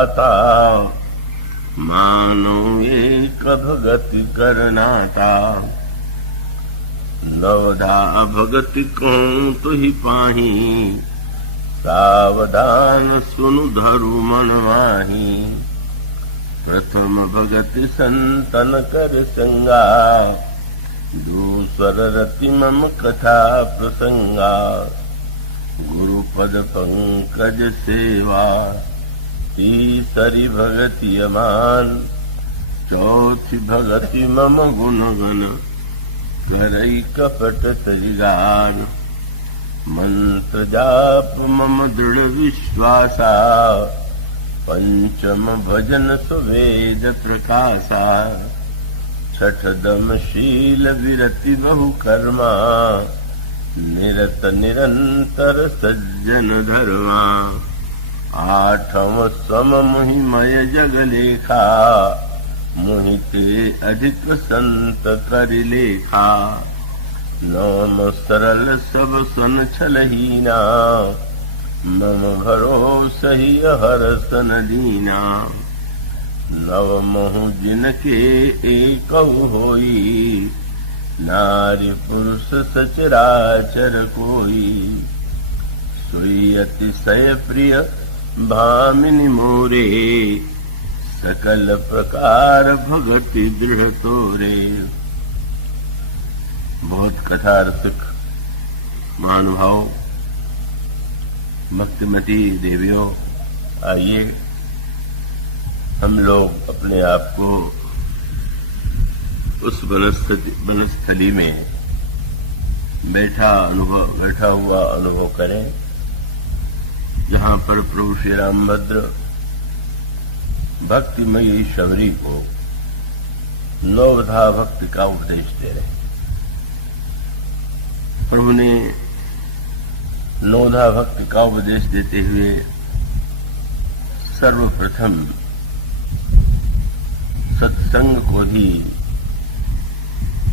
दाता, मानो एक भगति करनाता। नवधा भगति कौन तुहि पाही, सावधान सुनु धरु मन माही। प्रथम भगति संतन कर संगा, दूसर रति मम कथा प्रसंगा। गुरुपद पंकज सेवा, तीसरी भगति अमान। चौथी भगति मम गुण गण, करई कपट तरिगान। मंत्र जाप मम दृढ़ विश्वासा, पंचम भजन सुवेद प्रकाशा। छठ दम शील विरति बहु कर्मा, निरत निरंतर सज्जन धर्मा। आठम सम मुहिमय जग लेखा, मुहिते अधिक संत कर लेखा। नवम सरल सब सन छलहीना, मम भरोसहि हर सन दीना। नवमहु जिनके एकहु होई, नारी पुरुष सचराचर कोई। सोई अतिशय प्रिय भामिनी मोरे, सकल प्रकार भगति दृढ़ तोरे। बहुत कथारसिक महानुभाव, भक्तिमती देवियों, आइए हम लोग अपने आप को उस वनस्थली में बैठा हुआ अनुभव करें, जहाँ पर प्रभु श्री रामभद्र भक्तिमयी शबरी को नवधा भक्ति का उपदेश दे रहे। प्रभु ने नवधा भक्ति का उपदेश देते हुए सर्वप्रथम सत्संग को ही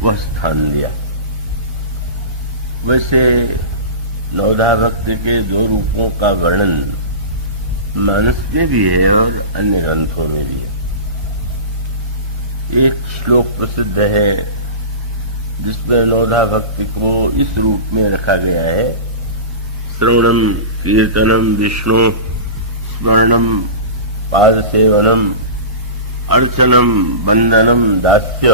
वह स्थान दिया। वैसे नवधा भक्ति के दो रूपों का वर्णन मानस में भी है और अन्य ग्रंथों में भी है। एक श्लोक प्रसिद्ध है जिसमें नवधा भक्ति को इस रूप में रखा गया है, श्रवणम कीर्तनम विष्णु स्मरणम पाद सेवनम अर्चनम वंदनम दास्य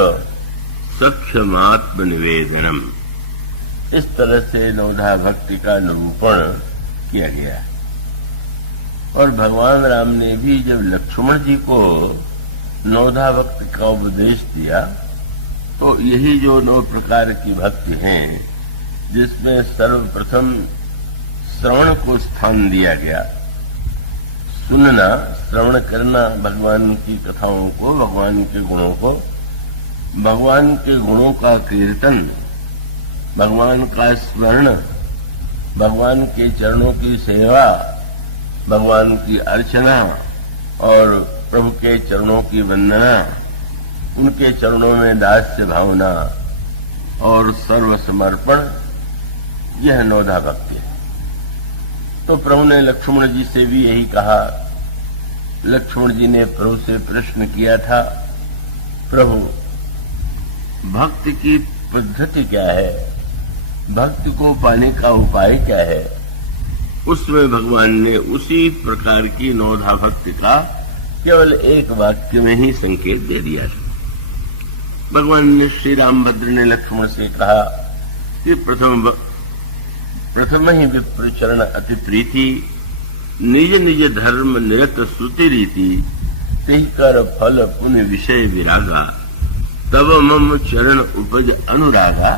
सख्यमात्म निवेदनम। इस तरह से नवधा भक्ति का निरूपण किया गया है। और भगवान राम ने भी जब लक्ष्मण जी को नवधा भक्ति का उपदेश दिया तो यही जो 9 प्रकार की भक्ति हैं, जिसमें सर्वप्रथम श्रवण को स्थान दिया गया। सुनना, श्रवण करना भगवान की कथाओं को, भगवान के गुणों को, भगवान के गुणों का कीर्तन, भगवान का स्मरण, भगवान के चरणों की सेवा, भगवान की अर्चना और प्रभु के चरणों की वंदना, उनके चरणों में दास्य भावना और सर्व समर्पण, यह नवधा भक्ति है। तो प्रभु ने लक्ष्मण जी से भी यही कहा। लक्ष्मण जी ने प्रभु से प्रश्न किया था, प्रभु भक्ति की पद्धति क्या है, भक्ति को पाने का उपाय क्या है। उसमें भगवान ने उसी प्रकार की नवधा भक्ति का केवल एक वाक्य में ही संकेत दे दिया। भगवान ने श्री रामभद्र ने लक्ष्मण से कहा कि प्रथम ही विप्र चरण अति प्रीति, निज निज धर्म निरत श्रुति रीति, तिह कर फल पुण्य विषय विरागा, तब मम चरण उपज अनुरागा।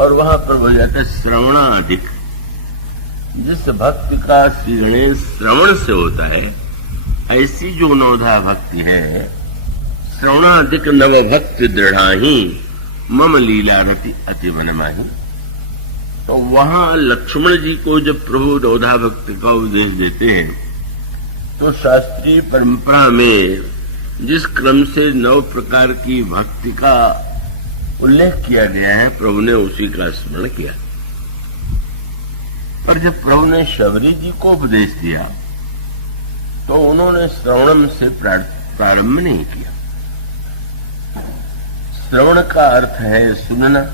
और वहां पर हो जाता है श्रवणाधिक। जिस भक्ति का श्रीगणेश श्रवण से होता है, ऐसी जो नवधा भक्ति है, श्रवणाधिक नव भक्ति दृढ़ाही, मम लीला रति अति वनमाही। तो वहां लक्ष्मण जी को जब प्रभु नवधा भक्ति का उपदेश देते हैं, तो शास्त्रीय परंपरा में जिस क्रम से 9 प्रकार की भक्ति का उल्लेख किया गया है, प्रभु ने उसी का स्मरण किया। पर जब प्रभु ने शबरी जी को उपदेश दिया तो उन्होंने श्रवणम से प्रारंभ नहीं किया। श्रवण का अर्थ है सुनना।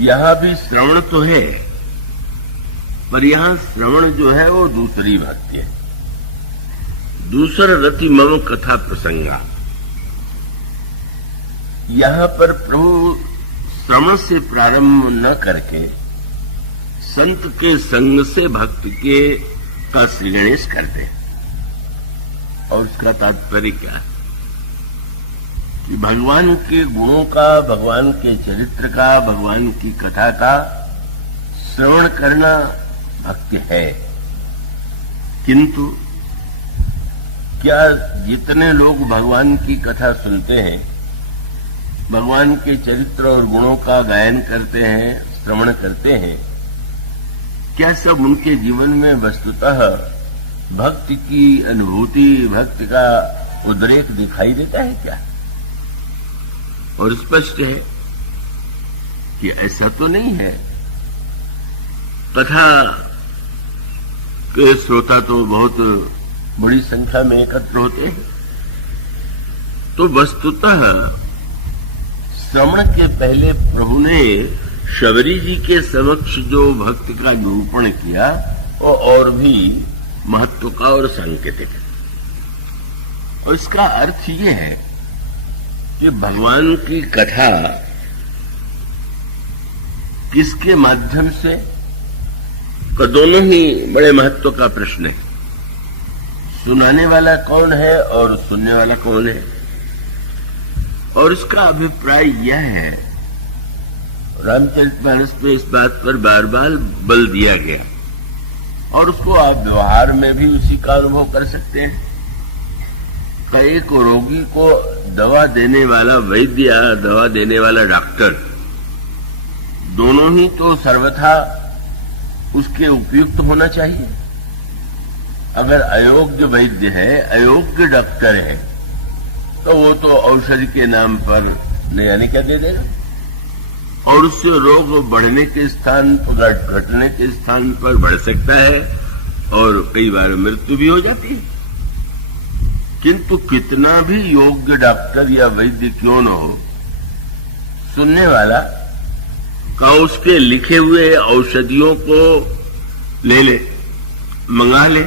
यहां भी श्रवण तो है, पर यहां श्रवण जो है वो दूसरी भक्ति है। दूसरा रति मम कथा प्रसंगा। यहां पर प्रभु श्रवण से प्रारंभ न करके संत के संग से भक्त के का श्री गणेश करते हैं। और उसका तात्पर्य क्या है कि भगवान के गुणों का, भगवान के चरित्र का, भगवान की कथा का श्रवण करना भक्ति है। किंतु क्या जितने लोग भगवान की कथा सुनते हैं, भगवान के चरित्र और गुणों का गायन करते हैं, श्रवण करते हैं, क्या सब उनके जीवन में वस्तुतः भक्ति की अनुभूति, भक्ति का उद्रेक दिखाई देता है क्या? और स्पष्ट है कि ऐसा तो नहीं है। कथा के श्रोता तो बहुत बड़ी संख्या में एकत्र होते हैं, तो वस्तुतः श्रवण के पहले प्रभु ने शबरी जी के समक्ष जो भक्ति का निरूपण किया वो और भी महत्व का और सांकेतिक है। और इसका अर्थ ये है कि भगवान की कथा किसके माध्यम से, का दोनों ही बड़े महत्व का प्रश्न है। सुनाने वाला कौन है और सुनने वाला कौन है। और इसका अभिप्राय यह है, रामचरितमानस में इस बात पर बार बार बल दिया गया और उसको आप व्यवहार में भी उसी का अनुभव कर सकते हैं। कई को रोगी को दवा देने वाला वैद्य या दवा देने वाला डॉक्टर, दोनों ही तो सर्वथा उसके उपयुक्त होना चाहिए। अगर अयोग्य वैद्य है, अयोग्य डॉक्टर है, तो वो तो औषधि के नाम पर न जाने क्या दे देगा और उससे रोग बढ़ने के स्थान पर, घटने के स्थान पर बढ़ सकता है और कई बार मृत्यु भी हो जाती है। किंतु कितना भी योग्य डॉक्टर या वैद्य क्यों न हो, सुनने वाला का उसके लिखे हुए औषधियों को ले ले, मंगा ले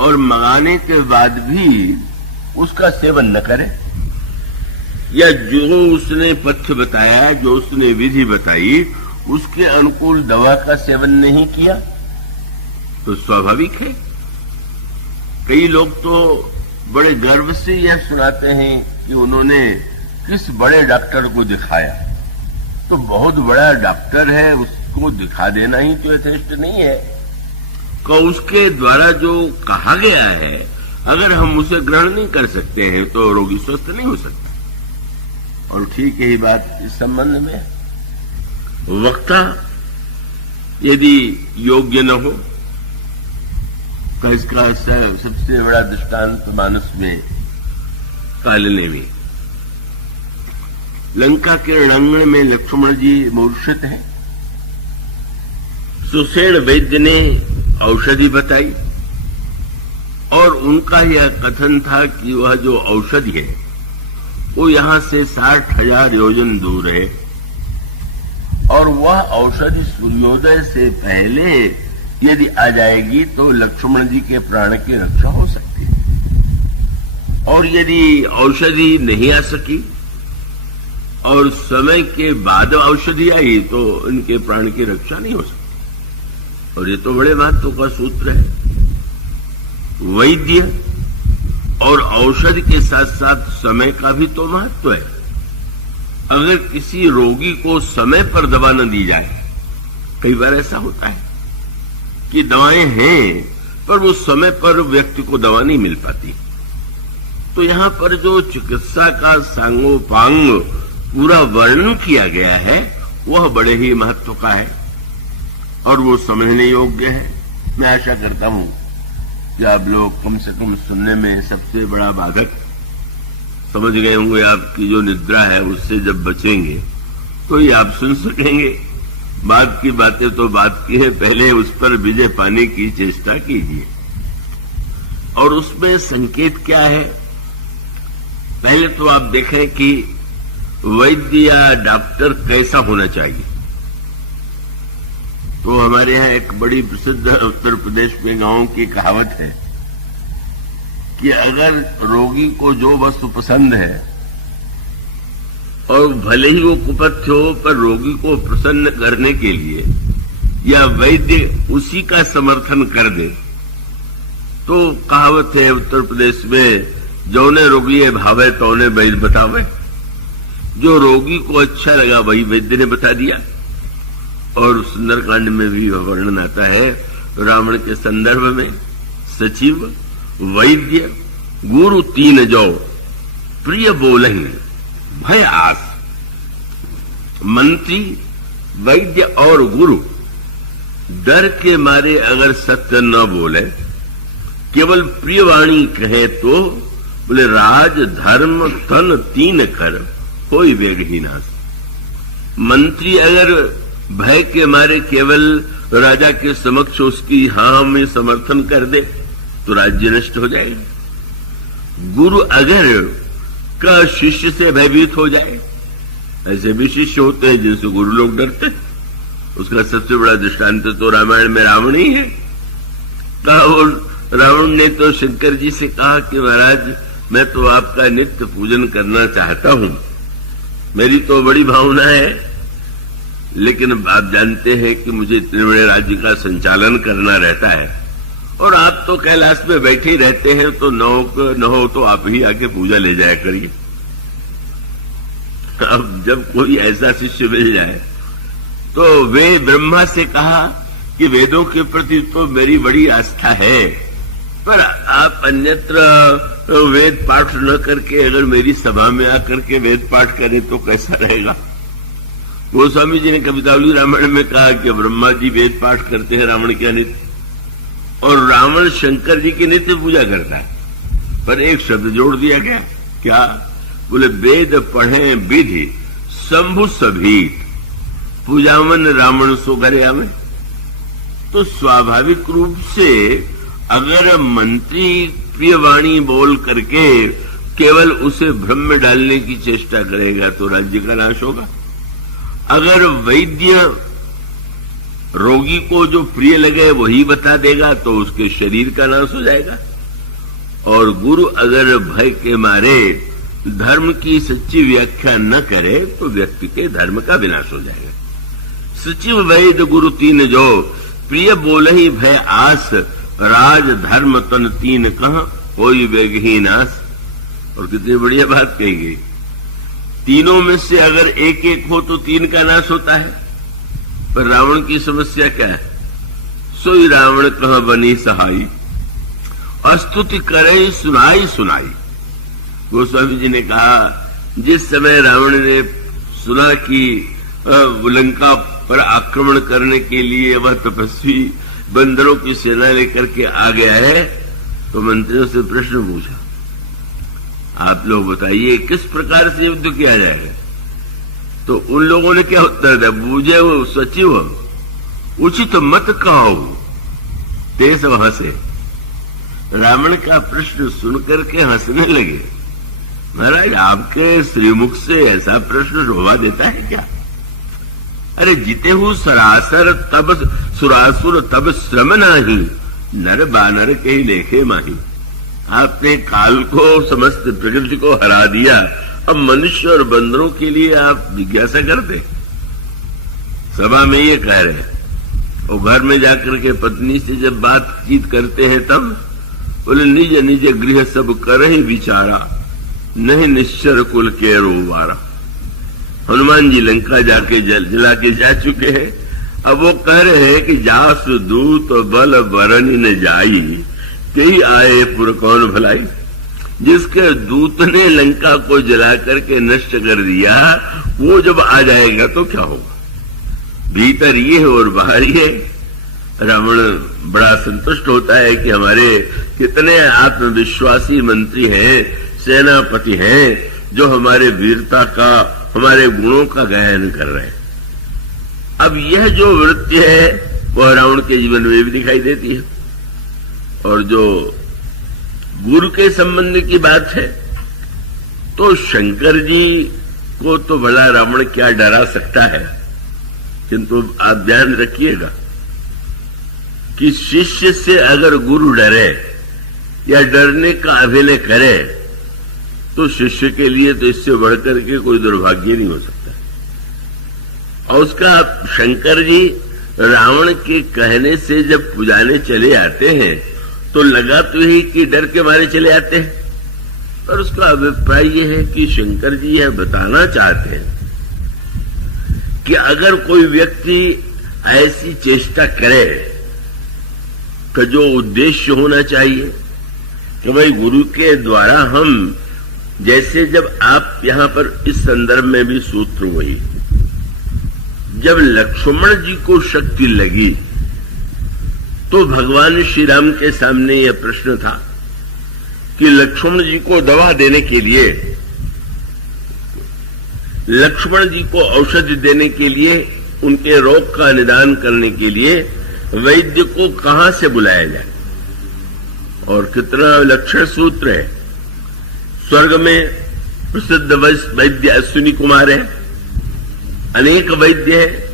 और मंगाने के बाद भी उसका सेवन न करे, या जो उसने पथ्य बताया, जो उसने विधि बताई, उसके अनुकूल दवा का सेवन नहीं किया, तो स्वाभाविक है। कई लोग तो बड़े गर्व से यह सुनाते हैं कि उन्होंने किस बड़े डॉक्टर को दिखाया। तो बहुत बड़ा डॉक्टर है, उसको दिखा देना ही तो यथेष्ट नहीं है। को उसके द्वारा जो कहा गया है, अगर हम उसे ग्रहण नहीं कर सकते हैं तो रोगी स्वस्थ नहीं हो सकता। और ठीक यही बात इस संबंध में, वक्ता यदि योग्य न हो, तो इसका सबसे बड़ा दृष्टांत मानस में कालने में, लंका के रणांगण में लक्ष्मण जी मूर्छित हैं। सुसेन वैद्य ने औषधि बताई और उनका यह कथन था कि वह जो औषधि है वो यहां से 60,000 योजन दूर है और वह औषधि सूर्योदय से पहले यदि आ जाएगी तो लक्ष्मण जी के प्राण की रक्षा हो सकती है। और यदि औषधि नहीं आ सकी और समय के बाद औषधि आई तो इनके प्राण की रक्षा नहीं हो सकती। और ये तो बड़े महत्व का सूत्र है। वैद्य और औषधि के साथ साथ समय का भी तो महत्व है। अगर किसी रोगी को समय पर दवा न दी जाए, कई बार ऐसा होता है कि दवाएं हैं पर वो समय पर व्यक्ति को दवा नहीं मिल पाती, तो यहां पर जो चिकित्सा का सांगोपांग पूरा वर्णन किया गया है वह बड़े ही महत्व का है और वो समझने योग्य है। मैं आशा करता हूं कि आप लोग कम से कम सुनने में सबसे बड़ा बाधक समझ गए होंगे। आपकी जो निद्रा है उससे जब बचेंगे तो ये आप सुन सकेंगे। बाद की बातें तो बात की है, पहले उस पर विजय पाने की चेष्टा कीजिए। और उसमें संकेत क्या है? पहले तो आप देखें कि वैद्य या डॉक्टर कैसा होना चाहिए। तो हमारे यहाँ एक बड़ी प्रसिद्ध उत्तर प्रदेश में गांव की कहावत है कि अगर रोगी को जो वस्तु पसंद है और भले ही वो कुपथ्य हो, पर रोगी को प्रसन्न करने के लिए या वैद्य उसी का समर्थन कर दे, तो कहावत है उत्तर प्रदेश में, जौने रोगी भावे तौने वैद्य बतावे। जो रोगी को अच्छा लगा वही वैद्य ने बता दिया। और सुंदरकांड में भी वर्णन आता है रावण के संदर्भ में, सचिव वैद्य गुरु तीन जो प्रिय बोलहि भय आस। मंत्री वैद्य और गुरु डर के मारे अगर सत्य न बोले, केवल प्रियवाणी कहे तो बोले राज धर्म तन तीन कर कोई वेगहीनास। मंत्री अगर भय के मारे केवल राजा के समक्ष उसकी हाँ में समर्थन कर दे तो राज्य नष्ट हो जाएगा। गुरु अगर का शिष्य से भयभीत हो जाए, ऐसे भी शिष्य होते हैं जिनसे गुरु लोग डरते हैं। उसका सबसे बड़ा दृष्टांत तो रामायण में रावण ही है। कहा वो रावण ने तो शंकर जी से कहा कि महाराज मैं तो आपका नित्य पूजन करना चाहता हूं, मेरी तो बड़ी भावना है, लेकिन आप जानते हैं कि मुझे इतने बड़े राज्य का संचालन करना रहता है और आप तो कैलाश में बैठे ही रहते हैं, तो न हो तो आप ही आके पूजा ले जाया करिए। अब जब कोई ऐसा शिष्य मिल जाए तो वे ब्रह्मा से कहा कि वेदों के प्रति तो मेरी बड़ी आस्था है, पर आप अन्यत्र वेद पाठ न करके अगर मेरी सभा में आकर के वेद पाठ करें तो कैसा रहेगा? गोस्वामी जी ने कवितावली रामायण में कहा कि ब्रह्मा जी वेद पाठ करते हैं रावण के नित्य, और रावण शंकर जी की नित्य पूजा करता है, पर एक शब्द जोड़ दिया गया, क्या? बोले वेद पढ़े विधि शंभु सभीत पूजावन रावण सो घरे आवे। तो स्वाभाविक रूप से अगर मंत्री प्रियवाणी बोल करके केवल उसे भ्रम में डालने की चेष्टा करेगा तो राज्य का नाश होगा। अगर वैद्य रोगी को जो प्रिय लगे वही बता देगा तो उसके शरीर का नाश हो जाएगा। और गुरु अगर भय के मारे धर्म की सच्ची व्याख्या न करे तो व्यक्ति के धर्म का विनाश हो जाएगा। सचिव वैद्य गुरु तीन जो प्रिय बोलहि भय आस, राज धर्म तन तीन कह कोई वेगही नाश। और कितनी बढ़िया बात कही गई, तीनों में से अगर एक एक हो तो तीन का नाश होता है। पर रावण की समस्या क्या है? सोई रावण कह बनी सहाई, अस्तुति करे सुनाई सुनाई। गोस्वामी जी ने कहा जिस समय रावण ने सुना कि लंका पर आक्रमण करने के लिए वह तपस्वी बंदरों की सेना लेकर के आ गया है, तो मंत्रियों से प्रश्न पूछा, आप लोग बताइए किस प्रकार से युद्ध किया जाएगा? तो उन लोगों ने क्या उत्तर दिया? बूझे वो सचिव उचित मत कहो तेज हंसे। रावण का प्रश्न सुनकर के हंसने लगे। महाराज आपके श्रीमुख से ऐसा प्रश्न शोभा देता है क्या? अरे जीते हूं सरासर तब सुरासुर तब श्रम नाही, नर बानर के ही लेखे माही। आपने काल को समस्त प्रकृति को हरा दिया, अब मनुष्य और बंदरों के लिए आप जिज्ञासा करते। सभा में ये कह रहे हैं और घर में जाकर के पत्नी से जब बातचीत करते हैं तब बोले निज निज गृह सब कर ही विचारा, नहीं निश्चर कुल के रोवारा। हनुमान जी लंका जाके जला के जा चुके हैं, अब वो कह रहे हैं कि जासु दूत बल बरन न जाई, कई आए पुर कौन भलाई। जिसके दूत ने लंका को जला करके नष्ट कर दिया वो जब आ जाएगा तो क्या होगा? भीतर ये है और बाहर ये। रावण बड़ा संतुष्ट होता है कि हमारे कितने आत्मविश्वासी मंत्री हैं, सेनापति हैं, जो हमारे वीरता का, हमारे गुणों का गायन कर रहे हैं। अब यह जो वृत्ति है वह रावण के जीवन में भी दिखाई देती है। और जो गुरु के संबंध की बात है तो शंकर जी को तो भला रावण क्या डरा सकता है, किंतु आप ध्यान रखिएगा कि शिष्य से अगर गुरु डरे या डरने का अभिनय करे तो शिष्य के लिए तो इससे बढ़कर के कोई दुर्भाग्य नहीं हो सकता। और उसका शंकर जी रावण के कहने से जब पुजाने चले आते हैं तो लगा तो ही कि डर के मारे चले आते हैं, पर उसका अभिप्राय यह है कि शंकर जी यह बताना चाहते हैं कि अगर कोई व्यक्ति ऐसी चेष्टा करे कि जो उद्देश्य होना चाहिए कि भाई गुरु के द्वारा हम, जैसे जब आप यहां पर इस संदर्भ में भी सूत्र वही, जब लक्ष्मण जी को शक्ति लगी तो भगवान श्री राम के सामने यह प्रश्न था कि लक्ष्मण जी को दवा देने के लिए, लक्ष्मण जी को औषधि देने के लिए, उनके रोग का निदान करने के लिए वैद्य को कहां से बुलाया जाए। और कितना लक्षण सूत्र है। स्वर्ग में प्रसिद्ध वैद्य अश्विनी कुमार है, अनेक वैद्य है,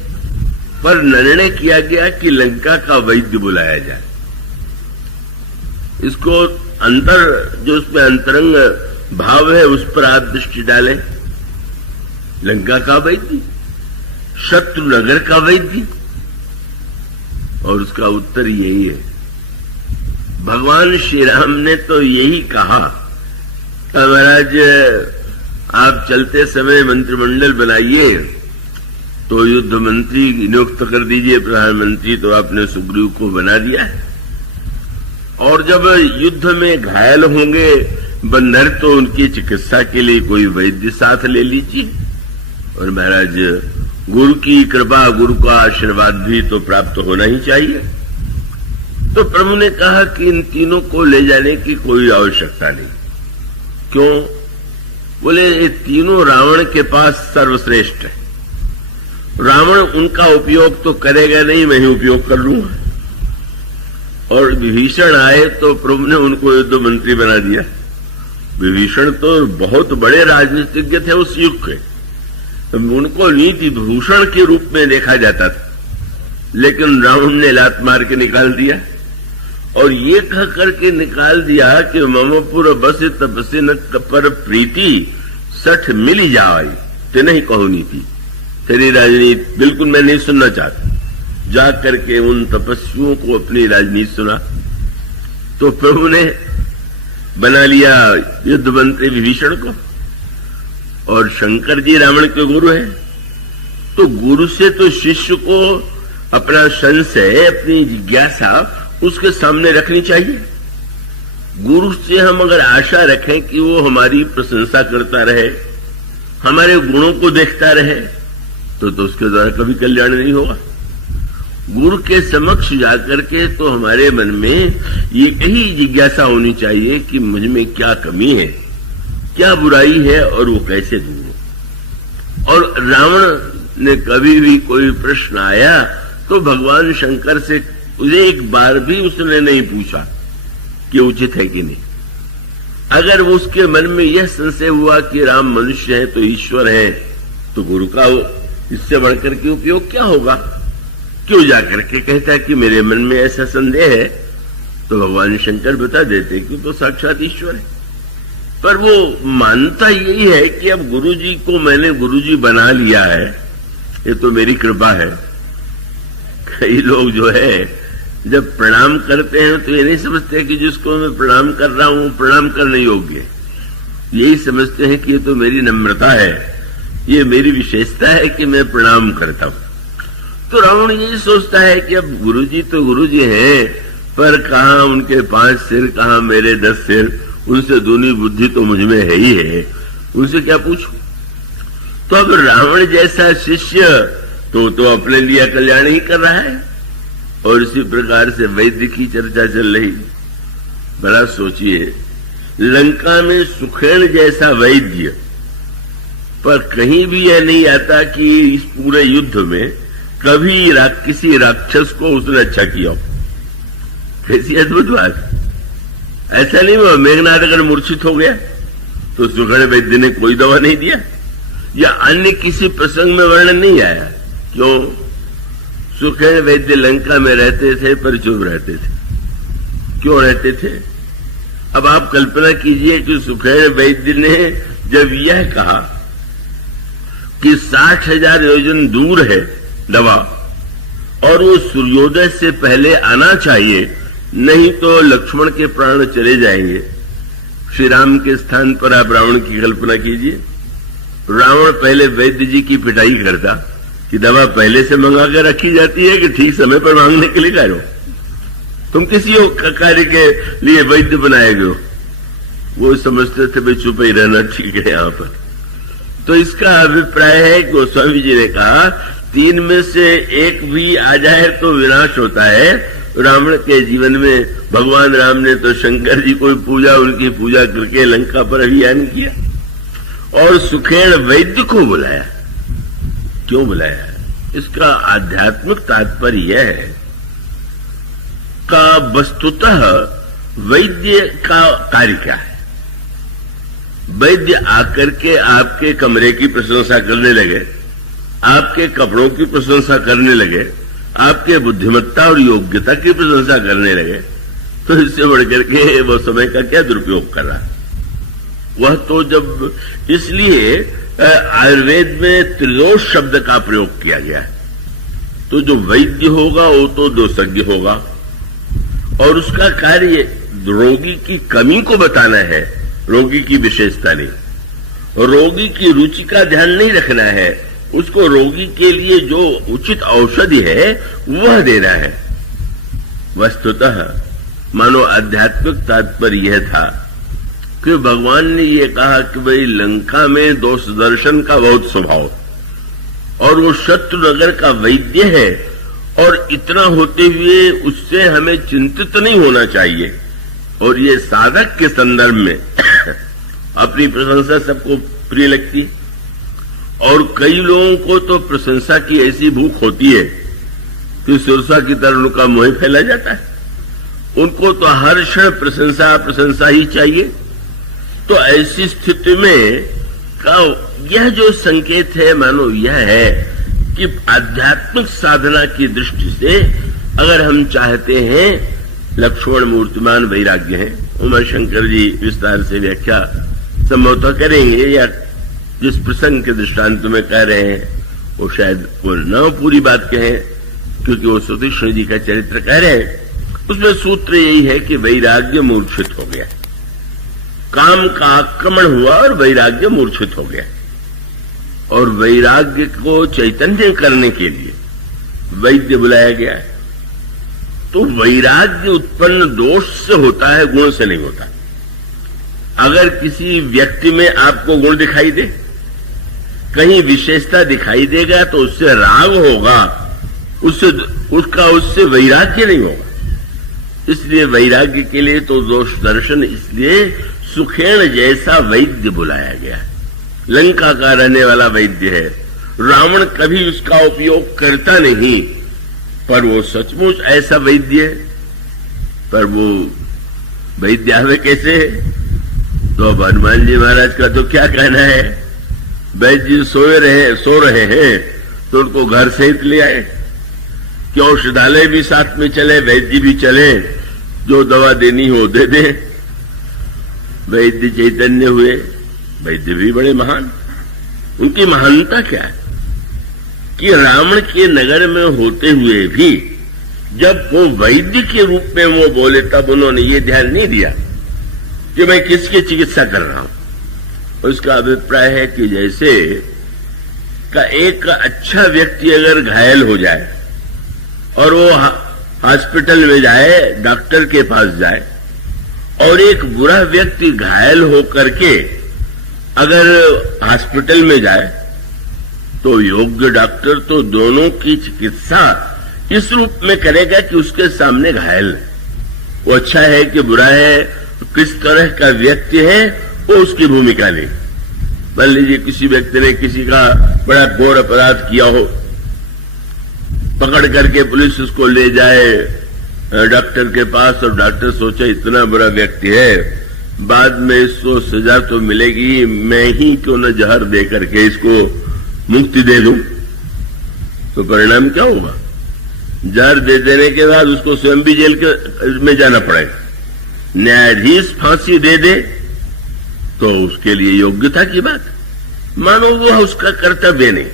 पर निर्णय किया गया कि लंका का वैद्य बुलाया जाए। इसको जो उसमें अंतरंग भाव है उस पर आप दृष्टि डालें। लंका का वैद्य, शत्रु नगर का वैद्य, और उसका उत्तर यही है। भगवान श्री राम ने तो यही कहा, महाराज आप चलते समय मंत्रिमंडल बनाइए तो युद्ध मंत्री नियुक्त कर दीजिए, प्रधानमंत्री तो आपने सुग्रीव को बना दिया है। और जब युद्ध में घायल होंगे बंदर तो उनकी चिकित्सा के लिए कोई वैद्य साथ ले लीजिए। और महाराज गुरु की कृपा, गुरु का आशीर्वाद भी तो प्राप्त होना ही चाहिए। तो प्रभु ने कहा कि इन तीनों को ले जाने की कोई आवश्यकता नहीं। क्यों? बोले ये तीनों रावण के पास सर्वश्रेष्ठ है। रावण उनका उपयोग तो करेगा नहीं, मैं ही उपयोग कर लूंगा। और विभीषण आए तो प्रभु ने उनको युद्ध मंत्री बना दिया। विभीषण तो बहुत बड़े राजनीतिज्ञ थे उस युग के, तो उनको नीति भूषण के रूप में देखा जाता था, लेकिन रावण ने लात मार के निकाल दिया। और ये कह करके निकाल दिया कि ममपुर बस तपसे न पर प्रीति सठ मिली जावाई, ते नहीं कहो नीति, तेरी राजनीति बिल्कुल मैं नहीं सुनना चाहता। जा करके उन तपस्वियों को अपनी राजनीति सुना। तो प्रभु ने बना लिया युद्ध मंत्री विभीषण को, और शंकर जी रावण के गुरु हैं। तो गुरु से तो शिष्य को अपना संशय, अपनी जिज्ञासा उसके सामने रखनी चाहिए। गुरु से हम अगर आशा रखें कि वो हमारी प्रशंसा करता रहे, हमारे गुणों को देखता रहे, तो उसके द्वारा कभी कल्याण नहीं होगा। गुरु के समक्ष जाकर के तो हमारे मन में ये यही जिज्ञासा होनी चाहिए कि मुझ में क्या कमी है, क्या बुराई है, और वो कैसे दूर हो। और रावण ने कभी भी कोई प्रश्न आया तो भगवान शंकर से एक बार भी उसने नहीं पूछा कि उचित है कि नहीं। अगर वो उसके मन में यह संशय हुआ कि राम मनुष्य है तो ईश्वर है, तो गुरु का इससे बढ़कर के उपयोग क्या होगा? क्यों जाकर के कहता है कि मेरे मन में ऐसा संदेह है, तो भगवान शंकर बता देते कि तो साक्षात ईश्वर है। पर वो मानता यही है कि अब गुरुजी को मैंने गुरुजी बना लिया है, ये तो मेरी कृपा है। कई लोग जो है जब प्रणाम करते हैं तो ये नहीं समझते कि जिसको मैं प्रणाम कर रहा हूं प्रणाम करने योग्य, यही समझते हैं कि ये तो मेरी नम्रता है, ये मेरी विशेषता है कि मैं प्रणाम करता हूं। तो रावण यही सोचता है कि अब गुरुजी तो गुरुजी हैं, पर कहां उनके 5 सिर, कहां मेरे 10 सिर, उनसे दूनी बुद्धि तो मुझ में है ही है, उनसे क्या पूछूं। तो अब रावण जैसा शिष्य तो अपने लिए कल्याण ही कर रहा है। और इसी प्रकार से वैद्य की चर्चा चल रही। बड़ा सोचिए, लंका में सुखेन जैसा वैद्य, पर कहीं भी यह नहीं आता कि इस पूरे युद्ध में कभी किसी राक्षस को उसने अच्छा किया हो। कैसी अद्भुत बात। ऐसा नहीं हुआ मेघनाथ अगर मूर्छित हो गया तो सुखेण वैद्य ने कोई दवा नहीं दिया, या अन्य किसी प्रसंग में वर्णन नहीं आया। क्यों? सुखेण वैद्य लंका में रहते थे पर चुप रहते थे। क्यों रहते थे? अब आप कल्पना कीजिए कि सुखेण वैद्य ने जब यह कहा कि 60,000 योजन दूर है दवा और वो सूर्योदय से पहले आना चाहिए, नहीं तो लक्ष्मण के प्राण चले जाएंगे। श्री राम के स्थान पर आप रावण की कल्पना कीजिए। रावण पहले वैद्य जी की पिटाई करता कि दवा पहले से मंगा कर रखी जाती है कि ठीक समय पर मांगने के लिए करो, तुम किसी कार्य के लिए वैद्य बनाए हो। वो समझते थे भाई चुप ही रहना ठीक है यहां पर। तो इसका अभिप्राय है कि गोस्वामी जी ने कहा 3 में से एक भी आ जाए तो विनाश होता है। रावण के जीवन में भगवान राम ने तो शंकर जी को पूजा, उनकी पूजा करके लंका पर अभियान किया और सुखेण वैद्य को बुलाया। क्यों बुलाया? इसका आध्यात्मिक तात्पर्य यह है का वस्तुतः वैद्य का कार्य क्या है। वैद्य आकर के आपके कमरे की प्रशंसा करने लगे, आपके कपड़ों की प्रशंसा करने लगे, आपके बुद्धिमत्ता और योग्यता की प्रशंसा करने लगे, तो इससे बढ़कर के वो समय का क्या दुरुपयोग कर रहा है? वह तो जब इसलिए आयुर्वेद में त्रिदोष शब्द का प्रयोग किया गया है। तो जो वैद्य होगा वो तो दोषज्ञ होगा और उसका कार्य रोगी की कमी को बताना है, रोगी की विशेषता नहीं। रोगी की रुचि का ध्यान नहीं रखना है, उसको रोगी के लिए जो उचित औषधि है वह देना है। वस्तुतः मानो आध्यात्मिक तात्पर्य यह था कि भगवान ने ये कहा कि भाई लंका में दोष दर्शन का बहुत स्वभाव और वो शत्रुनगर का वैद्य है और इतना होते हुए उससे हमें चिंतित नहीं होना चाहिए। और ये साधक के संदर्भ में अपनी प्रशंसा सबको प्रिय लगती है और कई लोगों को तो प्रशंसा की ऐसी भूख होती है कि सुरसा की तरह उनका मोह फैला जाता है। उनको तो हर क्षण प्रशंसा प्रशंसा ही चाहिए। तो ऐसी स्थिति में का यह जो संकेत है मानो यह है कि आध्यात्मिक साधना की दृष्टि से अगर हम चाहते हैं, लक्ष्मण मूर्तिमान वैराग्य है, उमा शंकर जी विस्तार से व्याख्या संभवतः करेंगे या जिस प्रसंग के दृष्टांत में कह रहे हैं वो शायद वो न पूरी बात कहें क्योंकि वो सुतीक्ष्ण जी का चरित्र कह रहे हैं। उसमें सूत्र यही है कि वैराग्य मूर्छित हो गया, काम का आक्रमण हुआ और वैराग्य मूर्छित हो गया। और वैराग्य को चैतन्य करने के लिए वैद्य बुलाया गया है। तो वैराग्य उत्पन्न दोष से होता है, गुण से नहीं होता। अगर किसी व्यक्ति में आपको गुण दिखाई दे, कहीं विशेषता दिखाई देगा तो उससे राग होगा, उससे वैराग्य नहीं होगा। इसलिए वैराग्य के लिए तो दोष दर्शन, इसलिए सुखेण जैसा वैद्य बुलाया गया है। लंका का रहने वाला वैद्य है। रावण कभी उसका उपयोग करता नहीं, पर वो सचमुच ऐसा वैद्य है। पर वो वैद्य आवे कैसे? तो अब हनुमान जी महाराज का तो क्या कहना है, वैद्य जी सो रहे हैं तो उनको घर सहित ले आए कि औषधालय भी साथ में चले, वैद्य भी चले, जो दवा देनी हो दे दे। वैद्य चैतन्य हुए, वैद्य भी बड़े महान। उनकी महानता क्या है कि रावण के नगर में होते हुए भी जब वो वैद्य के रूप में वो बोले तब उन्होंने ये ध्यान नहीं दिया कि मैं किसकी चिकित्सा कर रहा हूं। उसका अभिप्राय है कि जैसे का एक अच्छा व्यक्ति अगर घायल हो जाए और वो हॉस्पिटल में जाए, डॉक्टर के पास जाए, और एक बुरा व्यक्ति घायल होकर के अगर हॉस्पिटल में जाए तो योग्य डॉक्टर तो दोनों की चिकित्सा इस रूप में करेगा कि उसके सामने घायल है, वो अच्छा है कि बुरा है, किस तरह का व्यक्ति है वो उसकी भूमिका ले। मान लीजिए किसी व्यक्ति ने किसी का बड़ा घोर अपराध किया हो, पकड़ करके पुलिस उसको ले जाए डॉक्टर के पास, और डॉक्टर सोचा इतना बड़ा व्यक्ति है, बाद में इसको सजा तो मिलेगी, मैं ही क्यों न जहर दे करके इसको मुक्ति दे दूं। तो परिणाम क्या होगा? जहर दे देने के बाद उसको स्वयं भी जेल में जाना पड़ेगा। न्यायाधीश फांसी दे दे तो उसके लिए योग्यता की बात, मानो वो उसका कर्तव्य नहीं।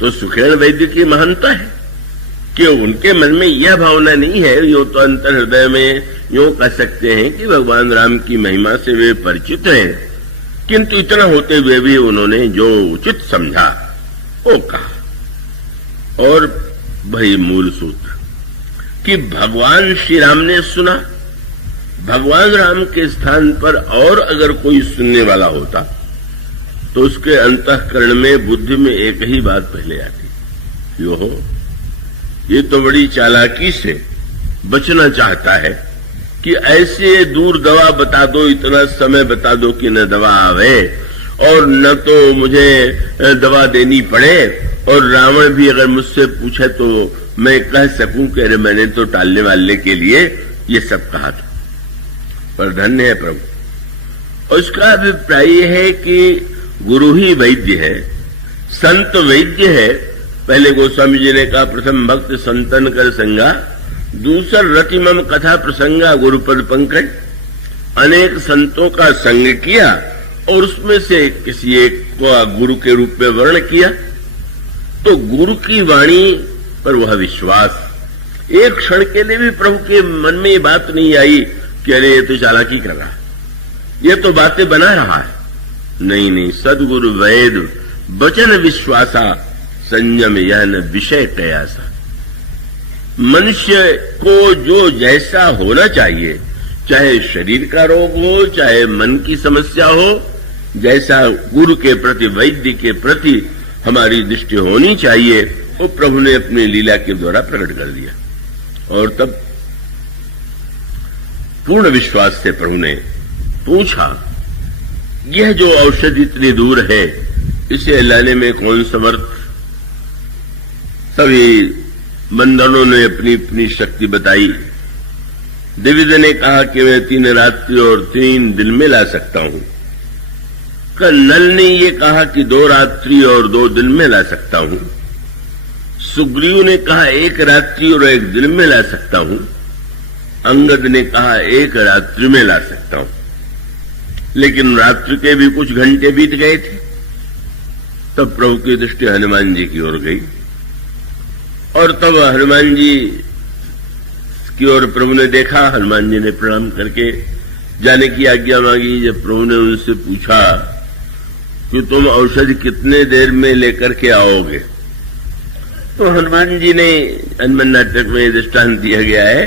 तो सुखेड़ वैद्य की महानता है कि उनके मन में यह भावना नहीं है, यो तो अंतर हृदय में यूं कह सकते हैं कि भगवान राम की महिमा से वे परिचित हैं, किंतु इतना होते हुए भी उन्होंने जो उचित समझा वो कहा। और वही मूल सूत्र कि भगवान श्री राम ने सुना, भगवान राम के स्थान पर और अगर कोई सुनने वाला होता तो उसके अंतःकरण में, बुद्धि में एक ही बात पहले आती, यो हो ये तो बड़ी चालाकी से बचना चाहता है कि ऐसे दूर दवा बता दो, इतना समय बता दो कि न दवा आवे और न तो मुझे दवा देनी पड़े, और रावण भी अगर मुझसे पूछे तो मैं कह सकूं कि अरे मैंने तो टालने वाले के लिए ये सब कहा था। पर धन्य है प्रभु। और उसका अभिप्राय है कि गुरु ही वैद्य है, संत वैद्य है। पहले गोस्वामी जी ने कहा प्रथम भक्त संतन कर संगा, दूसरा रतिमम कथा प्रसंगा गुरुपद पंकज। अनेक संतों का संग किया और उसमें से किसी एक को गुरु के रूप में वर्ण किया, तो गुरु की वाणी पर वह विश्वास। एक क्षण के लिए भी प्रभु के मन में ये बात नहीं आई कि अरे ये तो चालाकी कर रहा है, ये तो बातें बना रहा है। नहीं नहीं, सदगुरु वैद वचन विश्वासा, संयम यह न विषय कयासा। मनुष्य को जो जैसा होना चाहिए, चाहे शरीर का रोग हो, चाहे मन की समस्या हो, जैसा गुरु के प्रति, वैद्य के प्रति हमारी दृष्टि होनी चाहिए, वो प्रभु ने अपनी लीला के द्वारा प्रकट कर दिया। और तब पूर्ण विश्वास से प्रभु ने पूछा, यह जो औषधि इतनी दूर है, इसे लाने में कौन समर्थ? सभी बंदरों ने अपनी अपनी शक्ति बताई। दिव्य ने कहा कि मैं 3 रात्रि और 3 दिन में ला सकता हूं। नल ने ये कहा कि 2 रात्रि और 2 दिन में ला सकता हूं। सुग्रीव ने कहा 1 रात्रि और 1 दिन में ला सकता हूं। अंगद ने कहा 1 रात्रि में ला सकता हूं। लेकिन रात्रि के भी कुछ घंटे बीत गए थे, तब प्रभु की दृष्टि हनुमान जी की ओर गई, और तब हनुमान जी की ओर प्रभु ने देखा। हनुमान जी ने प्रणाम करके जाने की आज्ञा मांगी। जब प्रभु ने उनसे पूछा कि तुम औषधि कितने देर में लेकर के आओगे, तो हनुमान जी ने, हनुमान नाटक में दृष्टांत दिया गया है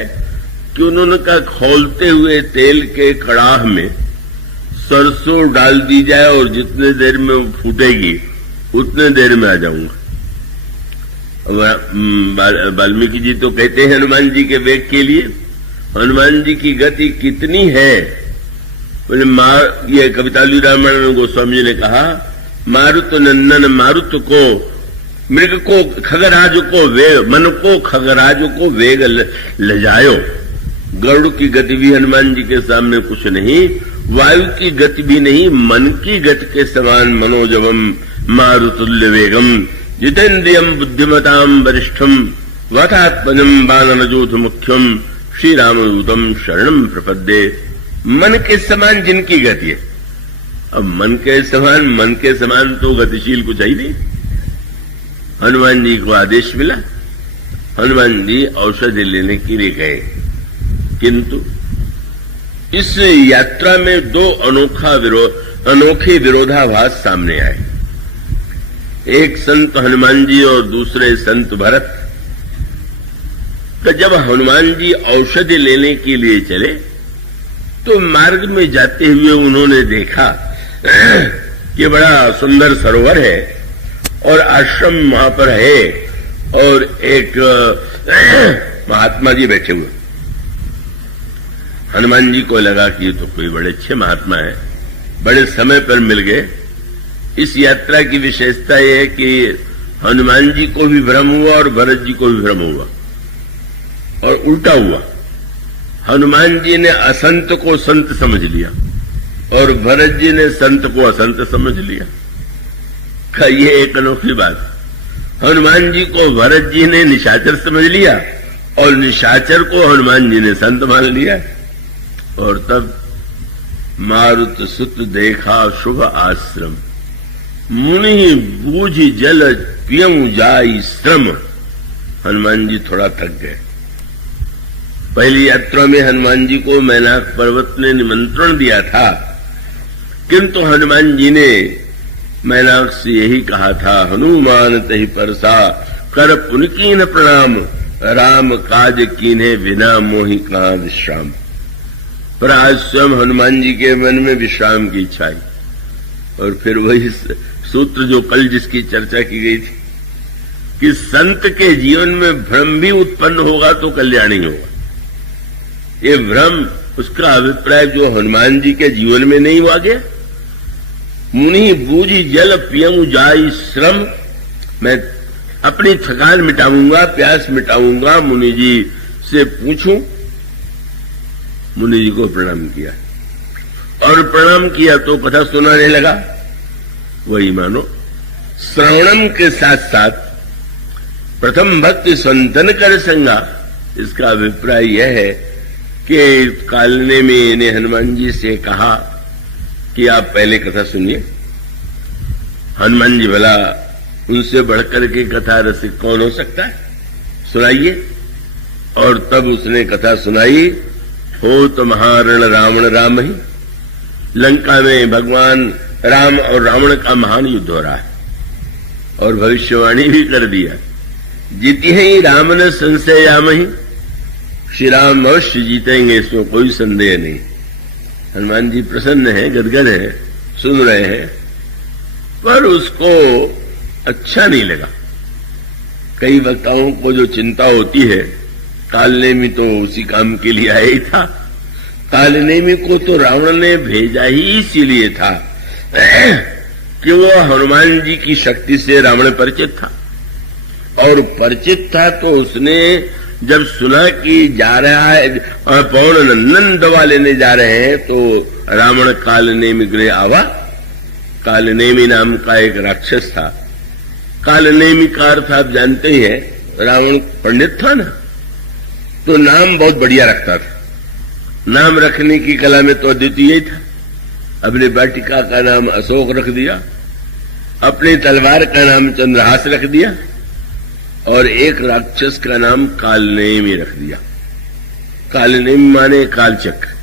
कि उन्होंने कहा खौलते हुए तेल के कड़ाह में सरसों डाल दी जाए और जितने देर में वो फूटेगी उतने देर में आ जाऊंगा। वाल्मीकि जी तो कहते हैं हनुमान जी के वेग के लिए, हनुमान जी की गति कितनी है। बोले ये कवितालु रामायण गोस्वामी जी ने कहा, मारुत नंदन मारुत को, मृग को, खगराज को वेग, मन को खगराज को वेग ले जायो। गरुड़ की गति भी हनुमान जी के सामने कुछ नहीं, वायु की गति भी नहीं, मन की गति के समान मनोजवम मारुतुल्य वेगम, जितेन्द्रियम बुद्धिमताम वरिष्ठम वथात्मजम बानरजोथ मुख्यम श्री रामदूतम शरणम प्रपद्ये। मन के समान जिनकी गति है। अब मन के समान तो गतिशील कुछ ही नहीं। हनुमान जी को आदेश मिला, हनुमान जी औषधि लेने के लिए गए, किंतु इस यात्रा में 2 अनोखे विरोधाभास सामने आए। एक संत हनुमान जी और दूसरे संत भरत। तो जब हनुमान जी औषधि लेने के लिए चले तो मार्ग में जाते हुए उन्होंने देखा कि बड़ा सुंदर सरोवर है और आश्रम वहां पर है, और एक महात्मा जी बैठे हुए। हनुमान जी को लगा कि ये तो कोई बड़े अच्छे महात्मा है, बड़े समय पर मिल गए। इस यात्रा की विशेषता यह है कि हनुमान जी को भी भ्रम हुआ और भरत जी को भी भ्रम हुआ। और उल्टा हुआ। हनुमान जी ने असंत को संत समझ लिया और भरत जी ने संत को असंत समझ लिया। ये एक अनोखी बात। हनुमान जी को भरत जी ने निशाचर समझ लिया और निशाचर को हनुमान जी ने संत मान लिया। और तब मारुत सुत देखा शुभ आश्रम, मुनि बूझ जल पियऊं जाई श्रम। हनुमान जी थोड़ा थक गए। पहली यात्रा में हनुमान जी को मैनाक पर्वत ने निमंत्रण दिया था, किंतु हनुमान जी ने मैनाक से यही कहा था, हनुमान तहि परसा कर पुन कीन प्रणाम, राम काज कीन्हे बिना मोहि कहां विश्राम। पर आज स्वयं हनुमान जी के मन में विश्राम की इच्छा आई। और फिर वही सूत्र जो कल जिसकी चर्चा की गई थी कि संत के जीवन में भ्रम भी उत्पन्न होगा तो कल्याण ही होगा। ये भ्रम, उसका अभिप्राय जो हनुमान जी के जीवन में नहीं हुआ गया। मुनि बूझी जल पियऊं जाई श्रम, मैं अपनी थकान मिटाऊंगा, प्यास मिटाऊंगा, मुनि जी से पूछूं। मुनि जी को प्रणाम किया और प्रणाम किया तो कथा सुनाने लगा। वही मानो श्रवणम के साथ साथ प्रथम भक्ति संतन कर संगा। इसका अभिप्राय यह है कि कालने में इन्हें हनुमान जी से कहा कि आप पहले कथा सुनिए। हनुमान जी भला उनसे बढ़कर के कथा रसिक कौन हो सकता है, सुनाइए। और तब उसने कथा सुनाई। हो तो महारण रावण राम ही, लंका में भगवान राम और रावण का महान युद्ध हो रहा है और भविष्यवाणी भी कर दिया, जीती ही राम ने संशय याम ही, श्री राम अवश्य जीतेंगे, इसमें कोई संदेह नहीं। हनुमान जी प्रसन्न हैं, गदगद हैं, सुन रहे हैं, पर उसको अच्छा नहीं लगा। कई वक्ताओं को जो चिंता होती है, कालनेमी तो उसी काम के लिए आया ही था। कालनेमी को तो रावण ने भेजा ही इसीलिए था कि वो हनुमान जी की शक्ति से रावण परिचित था। और परिचित था तो उसने जब सुना कि जा रहा है पवन नंदन दवा लेने जा रहे हैं, तो रावण कालनेमी गृह आवा। कालनेमी नाम का एक राक्षस था। कालनेमी का अर्थ आप जानते ही है, रावण पंडित था ना, तो नाम बहुत बढ़िया रखता था। नाम रखने की कला में तो अद्वितीय था। अपने वाटिका का नाम अशोक रख दिया, अपनी तलवार का नाम चंद्रहास रख दिया और एक राक्षस का नाम कालनेमी रख दिया। कालनेमी माने कालचक्र।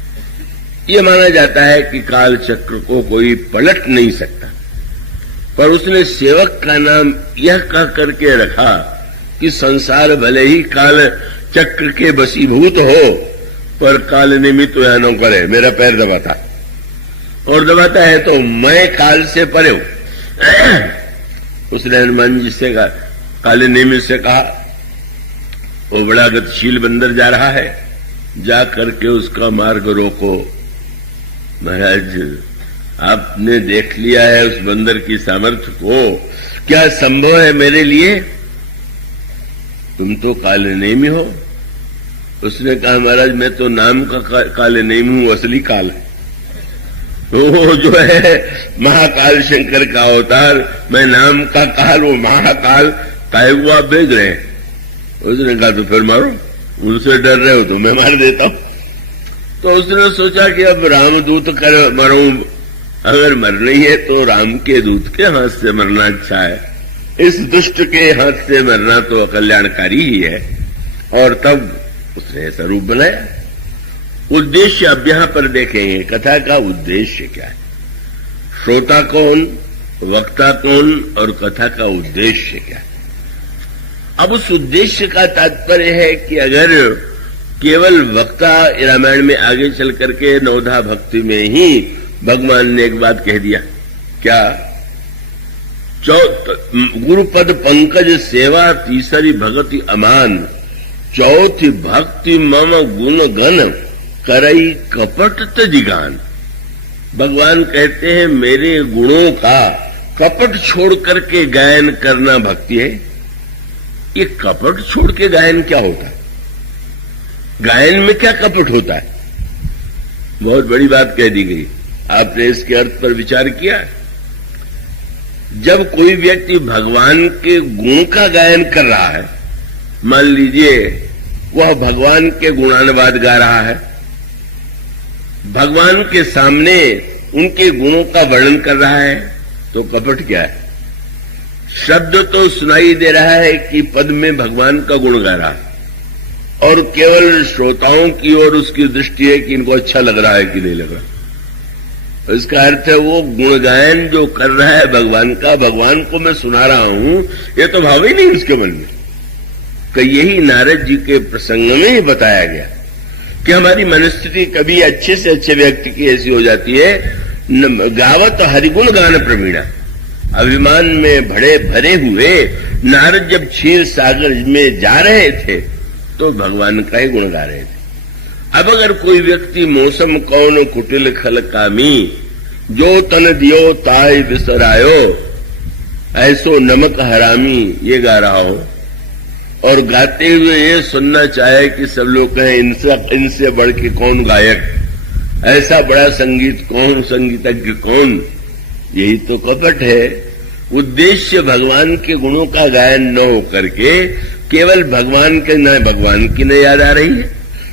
ये माना जाता है कि कालचक्र को कोई पलट नहीं सकता, पर उसने सेवक का नाम यह कह करके रखा कि संसार भले ही काल चक्र के वशीभूत हो, पर कालनेमी तो यह नौकर है, मेरा पैर दबाता और दबाता है तो मैं काल से परे हूं। उसने हनुमान जी से कहा, कालनेमी से कहा, वो बड़ा गतिशील बंदर जा रहा है, जा करके उसका मार्ग रोको। महाराज आपने देख लिया है उस बंदर की सामर्थ्य को, क्या संभव है मेरे लिए? तुम तो कालनेमी हो। उसने कहा, महाराज मैं तो नाम का कालनेमी हूं, असली काल है। वो जो है महाकाल शंकर का अवतार, मैं नाम का काल, वो महाकाल काहे को आप भेज रहे हैं? उसने कहा तो फिर मारो, उनसे डर रहे हो तो मैं मार देता हूं। तो उसने सोचा कि अब रामदूत कर मरूं, अगर मरना ही है तो राम के दूत के हाथ से मरना अच्छा है, इस दुष्ट के हाथ से मरना तो कल्याणकारी ही है। और तब उसने ऐसा रूप बनाया। उद्देश्य अब यहां पर देखेंगे, कथा का उद्देश्य क्या है, श्रोता कौन, वक्ता कौन और कथा का उद्देश्य क्या है। अब उस उद्देश्य का तात्पर्य है कि अगर केवल वक्ता रामायण में आगे चल करके नवधा भक्ति में ही भगवान ने एक बात कह दिया, क्या, गुरुपद पंकज सेवा तीसरी भगति अमान, चौथी भक्ति मम गुण गण करई कपट तजिगान। भगवान कहते हैं मेरे गुणों का कपट छोड़ करके गायन करना भक्ति है। ये कपट छोड़ के गायन क्या होता है? गायन में क्या कपट होता है? बहुत बड़ी बात कह दी गई। आपने इसके अर्थ पर विचार किया? जब कोई व्यक्ति भगवान के गुण का गायन कर रहा है, मान लीजिए वह भगवान के गुणानुवाद गा रहा है, भगवान के सामने उनके गुणों का वर्णन कर रहा है, तो कपट क्या है? शब्द तो सुनाई दे रहा है कि पद में भगवान का गुण गा रहा है, और केवल श्रोताओं की ओर उसकी दृष्टि है कि इनको अच्छा लग रहा है कि नहीं लग रहा। तो इसका अर्थ है वो गुण गायन जो कर रहा है भगवान का, भगवान को मैं सुना रहा हूं, ये तो भाव ही नहीं उसके मन में। कि यही नारद जी के प्रसंग में ही बताया गया कि हमारी मनस्थिति कभी अच्छे से अच्छे व्यक्ति की ऐसी हो जाती है, गावत हरिगुण गान प्रवीणा, अभिमान में भरे हुए नारद जब क्षीर सागर में जा रहे थे तो भगवान का ही गुण गा रहे थे। अब अगर कोई व्यक्ति मौसम कौन कुटिल खल कामी, जो तन दियो ताय बिसरायो, ऐसो नमक हरामी, ये गा रहा हो, और गाते हुए ये सुनना चाहे कि सब लोग कहें इनसे बढ़ के कौन गायक, ऐसा बड़ा संगीत कौन, संगीतज्ञ कौन, यही तो कपट है। उद्देश्य भगवान के गुणों का गायन न हो करके केवल भगवान के, न भगवान की न याद आ रही है,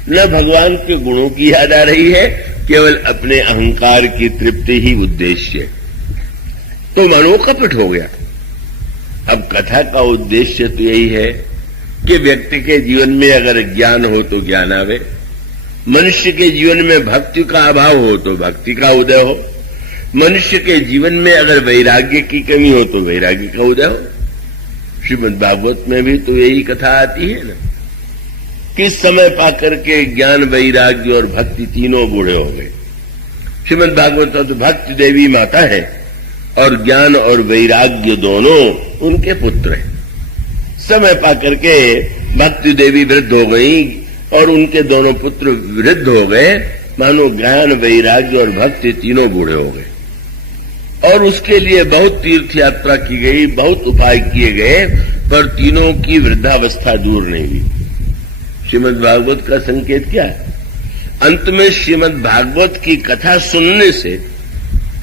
न भगवान के गुणों की याद आ रही है, केवल अपने अहंकार की तृप्ति ही उद्देश्य, तो मानो कपट हो गया। अब कथा का उद्देश्य तो यही है कि व्यक्ति के जीवन में अगर ज्ञान हो तो ज्ञान आवे, मनुष्य के जीवन में भक्ति का अभाव हो तो भक्ति का उदय हो, मनुष्य के जीवन में अगर वैराग्य की कमी हो तो वैराग्य का उदय हो। श्रीमद् भागवत में भी तो यही कथा आती है ना, किस समय पाकर के ज्ञान, वैराग्य और भक्ति तीनों बूढ़े हो गए। श्रीमद् भागवत तो भक्ति देवी माता है और ज्ञान और वैराग्य दोनों उनके पुत्र हैं। समय पाकर के भक्ति देवी वृद्ध हो गई और उनके दोनों पुत्र वृद्ध हो गए, मानो ज्ञान, वैराग्य और भक्ति तीनों बूढ़े हो गए। और उसके लिए बहुत तीर्थ यात्रा की गई, बहुत उपाय किए गए, पर तीनों की वृद्धावस्था दूर नहीं हुई। श्रीमद् भागवत का संकेत क्या है? अंत में श्रीमद् भागवत की कथा सुनने से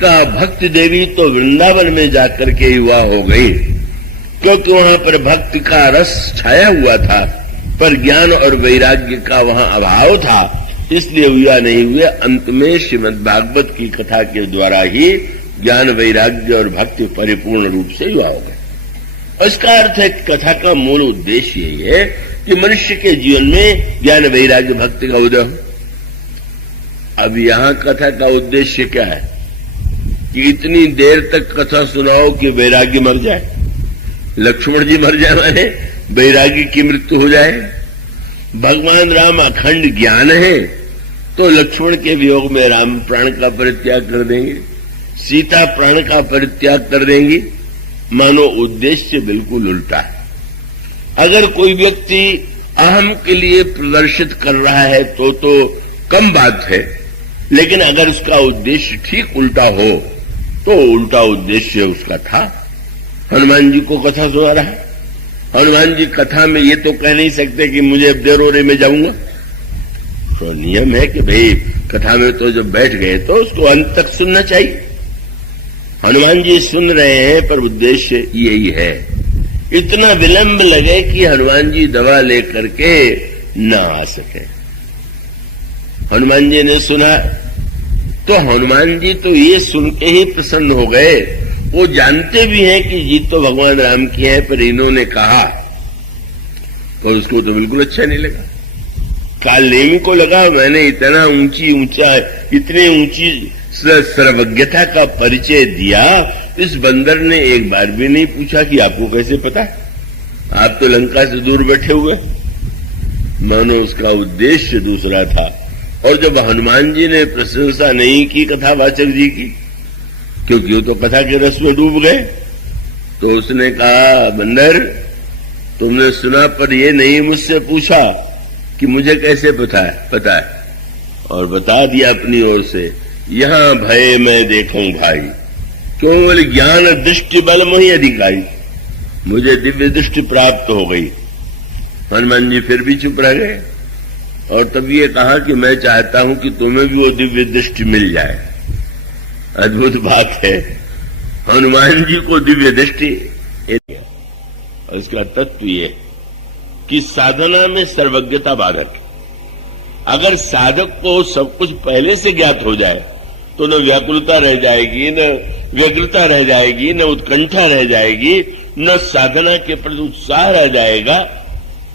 कहा भक्ति देवी तो वृंदावन में जाकर के युवा हो गई, क्योंकि वहां पर भक्ति का रस छाया हुआ था, पर ज्ञान और वैराग्य का वहां अभाव था, इसलिए युवा नहीं हुए। अंत में श्रीमद् भागवत की कथा के द्वारा ही ज्ञान, वैराग्य और भक्ति परिपूर्ण रूप से युवा हो गए। इसका अर्थ है कथा का मूल उद्देश्य यही है कि मनुष्य के जीवन में ज्ञान, वैराग्य, भक्ति का उदय हो। अब यहां कथा का उद्देश्य क्या है कि इतनी देर तक कथा सुनाओ कि वैराग्य मर जाए, लक्ष्मण जी मर जाए, माने वैराग्य की मृत्यु हो जाए। भगवान राम अखंड ज्ञान है तो लक्ष्मण के वियोग में राम प्राण का परित्याग कर देंगे, सीता प्राण का परित्याग कर देंगी, मानो उद्देश्य बिल्कुल उल्टा है। अगर कोई व्यक्ति अहम के लिए प्रदर्शित कर रहा है तो कम बात है, लेकिन अगर उसका उद्देश्य ठीक उल्टा हो तो उल्टा उद्देश्य उसका था। हनुमान जी को कथा सुना रहा है, हनुमान जी कथा में ये तो कह नहीं सकते कि मुझे अब देरोरे में जाऊंगा। तो नियम है कि भाई कथा में तो जब बैठ गए तो उसको अंत तक सुनना चाहिए। हनुमान जी सुन रहे हैं पर उद्देश्य यही है, इतना विलंब लगे कि हनुमान जी दवा लेकर के न आ सके। हनुमान जी ने सुना तो हनुमान जी तो ये सुन के ही प्रसन्न हो गए। वो जानते भी हैं कि जीत तो भगवान राम की है, पर इन्होंने कहा तो उसको तो बिल्कुल अच्छा नहीं लगा। कालेमी को लगा मैंने इतना इतनी ऊंची सर्वज्ञता का परिचय दिया, इस बंदर ने एक बार भी नहीं पूछा कि आपको कैसे पता, आप तो लंका से दूर बैठे हुए। मानो उसका उद्देश्य दूसरा था। और जब हनुमान जी ने प्रशंसा नहीं की कथावाचक जी की, क्योंकि वो तो कथा के रस में डूब गए, तो उसने कहा बंदर तुमने सुना पर ये नहीं मुझसे पूछा कि मुझे कैसे पता है, और बता दिया अपनी ओर से, यहां भय मैं देखूं भाई, क्यों बोले ज्ञान दृष्टि बल मोहि अधिकारी, मुझे दिव्य दृष्टि प्राप्त हो गई। हनुमान जी फिर भी चुप रह गए। और तब ये कहा कि मैं चाहता हूं कि तुम्हें भी वो दिव्य दृष्टि मिल जाए। अद्भुत बात है, हनुमान जी को दिव्य दृष्टि। और इसका तत्व ये कि साधना में सर्वज्ञता बाधक। अगर साधक को सब कुछ पहले से ज्ञात हो जाए तो न व्याकुलता रह जाएगी, न व्यग्रता रह जाएगी, न उत्कंठा रह जाएगी, न साधना के प्रति उत्साह रह जाएगा।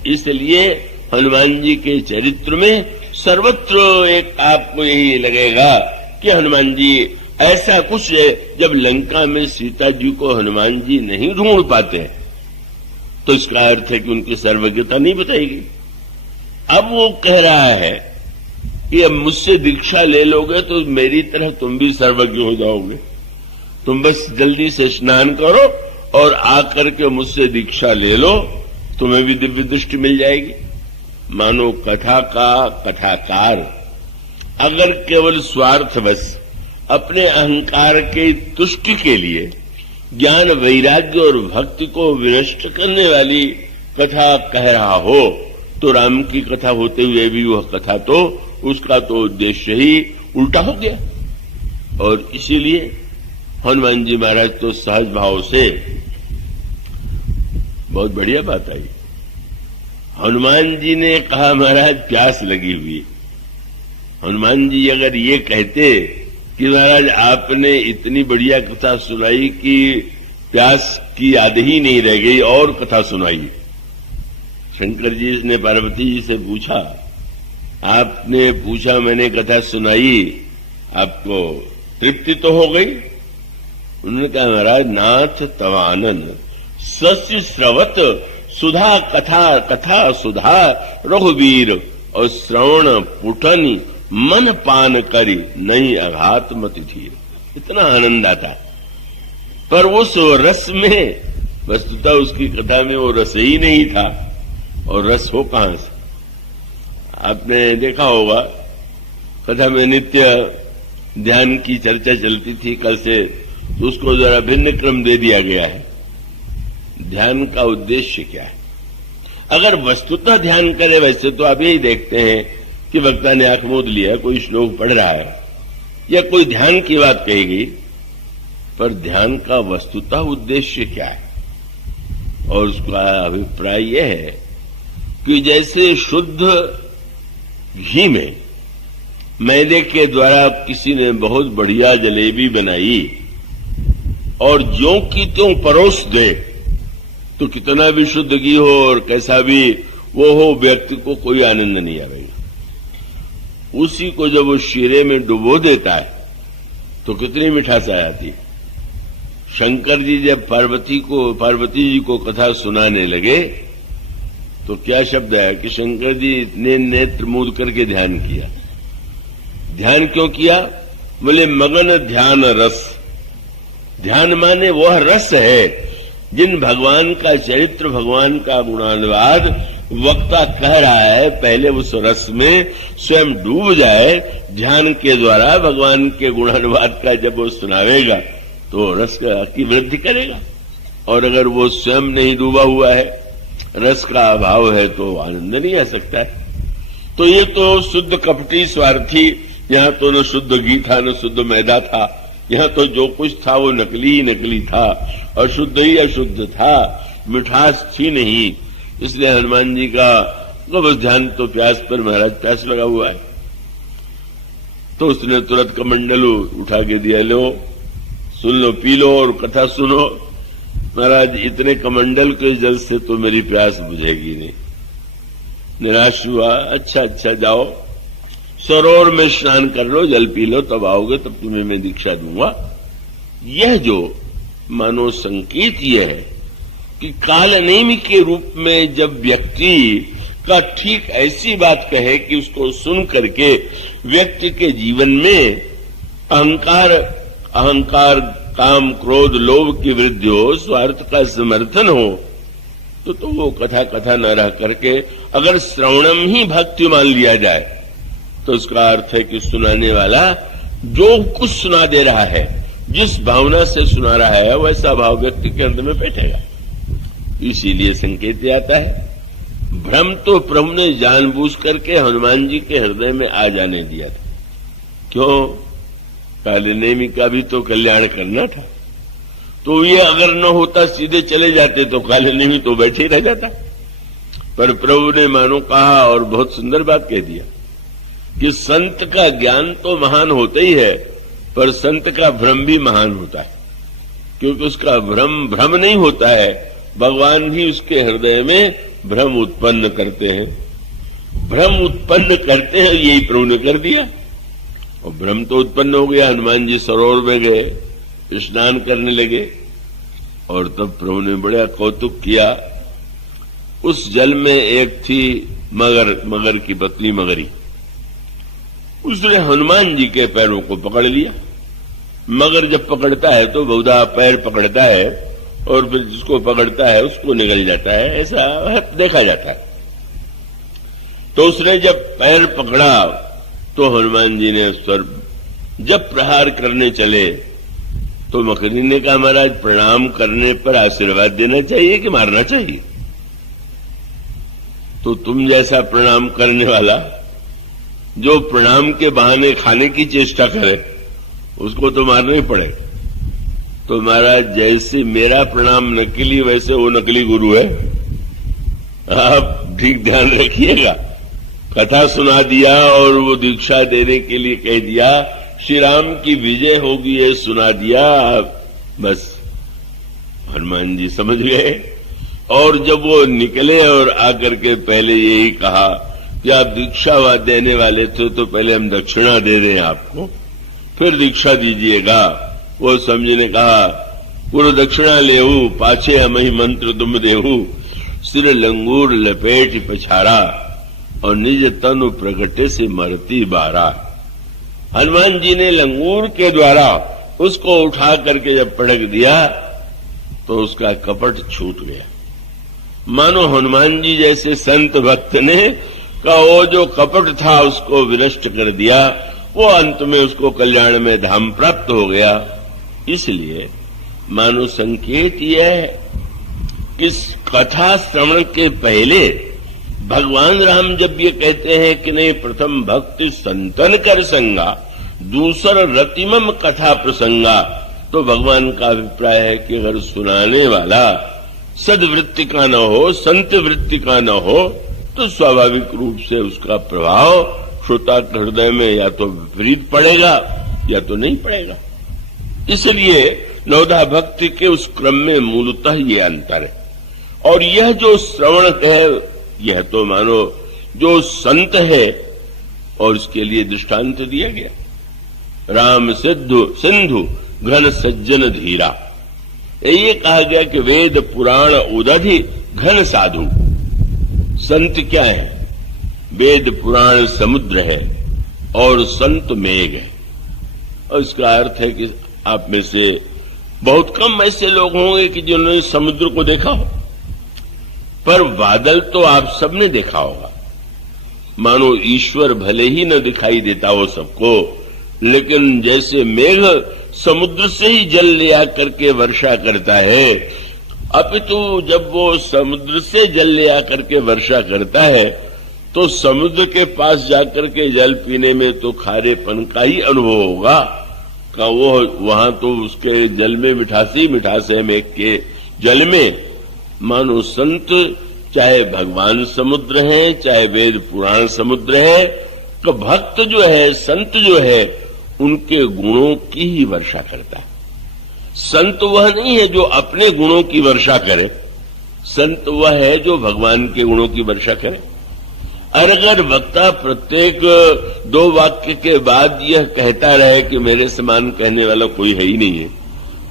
इसलिए हनुमान जी के चरित्र में सर्वत्र एक आपको यही लगेगा कि हनुमान जी ऐसा कुछ है। जब लंका में सीता जी को हनुमान जी नहीं ढूंढ पाते तो इसका अर्थ है कि उनकी सर्वज्ञता नहीं बताएगी। अब वो कह रहा है कि अब मुझसे दीक्षा ले लोगे तो मेरी तरह तुम भी सर्वज्ञ हो जाओगे। तुम बस जल्दी से स्नान करो और आकर के मुझसे दीक्षा ले लो, तुम्हें भी दिव्य दृष्टि मिल जाएगी। मानो कथा का कथाकार अगर केवल स्वार्थवश अपने अहंकार के तुष्टि के लिए ज्ञान वैराग्य और भक्ति को विनष्ट करने वाली कथा कह रहा हो तो राम की कथा होते हुए भी वह कथा तो उसका तो उद्देश्य ही उल्टा हो गया। और इसीलिए हनुमान जी महाराज तो सहज भाव से, बहुत बढ़िया बात आई, हनुमान जी ने कहा महाराज प्यास लगी हुई। हनुमान जी अगर ये कहते कि महाराज आपने इतनी बढ़िया कथा सुनाई कि प्यास की याद ही नहीं रह गई और कथा सुनाई। शंकर जी ने पार्वती जी से पूछा, आपने पूछा मैंने कथा सुनाई, आपको तृप्ति तो हो गई? उन्होंने कहा महाराज नाथ तवानन सस्य श्रवत सुधा कथा कथा सुधा रघुवीर और श्रवण पुटन मन पान करी नहीं अघात मति धीर। इतना आनंद आता, पर उस रस में वस्तुतः उसकी कथा में वो रस ही नहीं था। और रस हो कहां से? आपने देखा होगा कथा में नित्य ध्यान की चर्चा चलती थी कल से, तो उसको जरा भिन्न क्रम दे दिया गया है। ध्यान का उद्देश्य क्या है? अगर वस्तुतः ध्यान करे, वैसे तो आप यही देखते हैं कि वक्ता ने आंख मूंद लिया, कोई श्लोक पढ़ रहा है या कोई ध्यान की बात कही गई, पर ध्यान का वस्तुतः उद्देश्य क्या है? और उसका अभिप्राय यह है कि जैसे शुद्ध घी में मैदे के द्वारा किसी ने बहुत बढ़िया जलेबी बनाई और ज्यों की त्यों परोस दे, तो कितना भी शुद्ध घी हो और कैसा भी वो हो, व्यक्ति को कोई आनंद नहीं आएगा। उसी को जब वो शीरे में डुबो देता है तो कितनी मिठास आ जाती है। शंकर जी जब पार्वती जी को कथा सुनाने लगे तो क्या शब्द है कि शंकर जी ने नेत्र मूंद करके ध्यान किया। ध्यान क्यों किया? बोले मगन ध्यान रस। ध्यान माने वह रस है जिन भगवान का चरित्र, भगवान का गुणानुवाद वक्ता कह रहा है, पहले उस रस में स्वयं डूब जाए। ध्यान के द्वारा भगवान के गुणानुवाद का जब वो सुनावेगा तो रस की वृद्धि करेगा। और अगर वो स्वयं नहीं डूबा हुआ है, रस का अभाव है, तो आनंद नहीं आ सकता है। तो ये तो शुद्ध कपटी स्वार्थी, यहां तो न शुद्ध घी था न शुद्ध मैदा था, यहां तो जो कुछ था वो नकली ही नकली था, अशुद्ध ही अशुद्ध था, मिठास थी नहीं। इसलिए हनुमान जी का बस ध्यान तो प्यास पर, महाराज प्यास लगा हुआ है, तो उसने तुरंत कमंडल उठा के दिया, लो सुन लो, पी लो और कथा सुनो। महाराज इतने कमंडल के जल से तो मेरी प्यास बुझेगी नहीं। निराश हुआ, अच्छा जाओ सरोवर में स्नान कर लो, जल पी लो, तब आओगे, तब तुम्हें मैं दीक्षा दूंगा। यह जो मानो संकेत यह है कि काल नेमी के रूप में जब व्यक्ति का ठीक ऐसी बात कहे कि उसको सुन करके व्यक्ति के जीवन में अहंकार काम क्रोध लोभ की वृद्धि हो, स्वार्थ का समर्थन हो, तो वो कथा न रह करके अगर श्रवणम ही भक्ति मान लिया जाए तो उसका अर्थ है कि सुनाने वाला जो कुछ सुना दे रहा है, जिस भावना से सुना रहा है, वैसा भाव व्यक्ति के अंदर में बैठेगा। इसीलिए संकेत आता है भ्रम तो प्रभु ने जानबूझ करके हनुमान जी के हृदय में आ जाने दिया था। क्यों? कालनेमी का भी तो कल्याण करना था। तो ये अगर न होता, सीधे चले जाते तो कालनेमी तो बैठे ही रह जाता। पर प्रभु ने मानो कहा और बहुत सुंदर बात कह दिया कि संत का ज्ञान तो महान होता ही है, पर संत का भ्रम भी महान होता है, क्योंकि उसका भ्रम नहीं होता है, भगवान भी उसके हृदय में भ्रम उत्पन्न करते हैं। भ्रम उत्पन्न करते हैं, यही प्रभु ने कर दिया। और भ्रम तो उत्पन्न हो गया। हनुमान जी सरोवर में गए, स्नान करने लगे, और तब प्रभु ने बड़ा कौतुक किया। उस जल में एक थी मगर की पत्नी मगरी। उसने हनुमान जी के पैरों को पकड़ लिया। मगर जब पकड़ता है तो बहुधा पैर पकड़ता है और फिर जिसको पकड़ता है उसको निगल जाता है, ऐसा देखा जाता है। तो उसने जब पैर पकड़ा तो हनुमान जी ने जब प्रहार करने चले तो मकरी ने कहा, महाराज प्रणाम करने पर आशीर्वाद देना चाहिए कि मारना चाहिए? तो तुम जैसा प्रणाम करने वाला जो प्रणाम के बहाने खाने की चेष्टा करे उसको तो मारना ही पड़ेगा। तो महाराज जैसे मेरा प्रणाम नकली, वैसे वो नकली गुरु है, आप ठीक ध्यान रखिएगा। कथा सुना दिया और वो दीक्षा देने के लिए कह दिया, श्री राम की विजय होगी ये सुना दिया। बस हनुमान जी समझ गए। और जब वो निकले और आकर के पहले यही कहा कि आप दीक्षा देने वाले थे तो पहले हम दक्षिणा दे रहे हैं आपको, फिर दीक्षा दीजिएगा। वो समझी ने कहा, पूर्व दक्षिणा लेहू, पाछे हम ही मंत्र तुम देहू, सिर लंगूर लपेट पछारा, और निज तनु प्रगटे से मरती बारा। हनुमान जी ने लंगूर के द्वारा उसको उठा करके जब पटक दिया तो उसका कपट छूट गया। मानो हनुमान जी जैसे संत भक्त ने का वो जो कपट था उसको विनष्ट कर दिया। वो अंत में उसको कल्याण में धाम प्राप्त हो गया। इसलिए मानो संकेत यह है कि कथा श्रवण के पहले भगवान राम जब ये कहते हैं कि नहीं, प्रथम भक्ति संतन कर संगा, दूसर रतिमम कथा प्रसंगा, तो भगवान का अभिप्राय है कि अगर सुनाने वाला सद्वृत्ति का न हो, संत वृत्ति का न हो, तो स्वाभाविक रूप से उसका प्रभाव श्रोता के हृदय में या तो विपरीत पड़ेगा या तो नहीं पड़ेगा। इसलिए नवधा भक्ति के उस क्रम में मूलतः ये अंतर है। और यह जो श्रवण है यह तो मानो जो संत है, और इसके लिए दृष्टांत दिया गया, राम सिंधु घन सज्जन धीरा। ये कहा गया कि वेद पुराण उदधि घन साधु। संत क्या है? वेद पुराण समुद्र है और संत मेघ है। और इसका अर्थ है कि आप में से बहुत कम ऐसे लोग होंगे कि जिन्होंने समुद्र को देखा हो, पर बादल तो आप सबने देखा होगा। मानो ईश्वर भले ही न दिखाई देता हो सबको, लेकिन जैसे मेघ समुद्र से ही जल ले आकर के वर्षा करता है, अपितु जब वो समुद्र से जल ले आकर के वर्षा करता है तो समुद्र के पास जाकर के जल पीने में तो खारेपन का ही अनुभव होगा का वो वहां तो उसके जल में मिठास ही मिठास है। मेघ के जल में मानो संत चाहे भगवान समुद्र है, चाहे वेद पुराण समुद्र है, तो भक्त जो है, संत जो है, उनके गुणों की ही वर्षा करता है। संत वह नहीं है जो अपने गुणों की वर्षा करे, संत वह है जो भगवान के गुणों की वर्षा करे। अगर वक्ता प्रत्येक दो वाक्य के बाद यह कहता रहे कि मेरे समान कहने वाला कोई है ही नहीं है,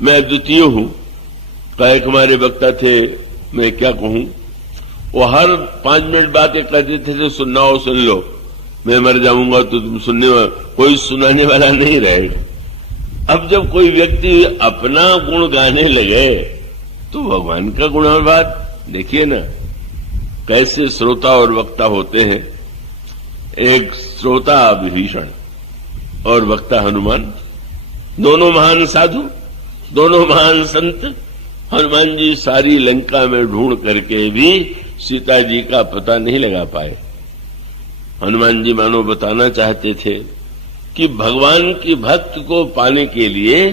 मैं अद्वितीय हूं, एक हमारे वक्ता थे, मैं क्या कहूं, वो हर 5 मिनट बाद ये कहते थे तो सुनना हो सुन लो, मैं मर जाऊंगा तो तुम सुनने कोई सुनाने वाला नहीं रहेगा। अब जब कोई व्यक्ति अपना गुण गाने लगे तो भगवान का गुणानुवाद देखिए ना कैसे श्रोता और वक्ता होते हैं। एक श्रोता विभीषण और वक्ता हनुमान, दोनों महान साधु, दोनों महान संत। हनुमान जी सारी लंका में ढूंढ करके भी सीता जी का पता नहीं लगा पाए। हनुमान जी मानो बताना चाहते थे कि भगवान की भक्त को पाने के लिए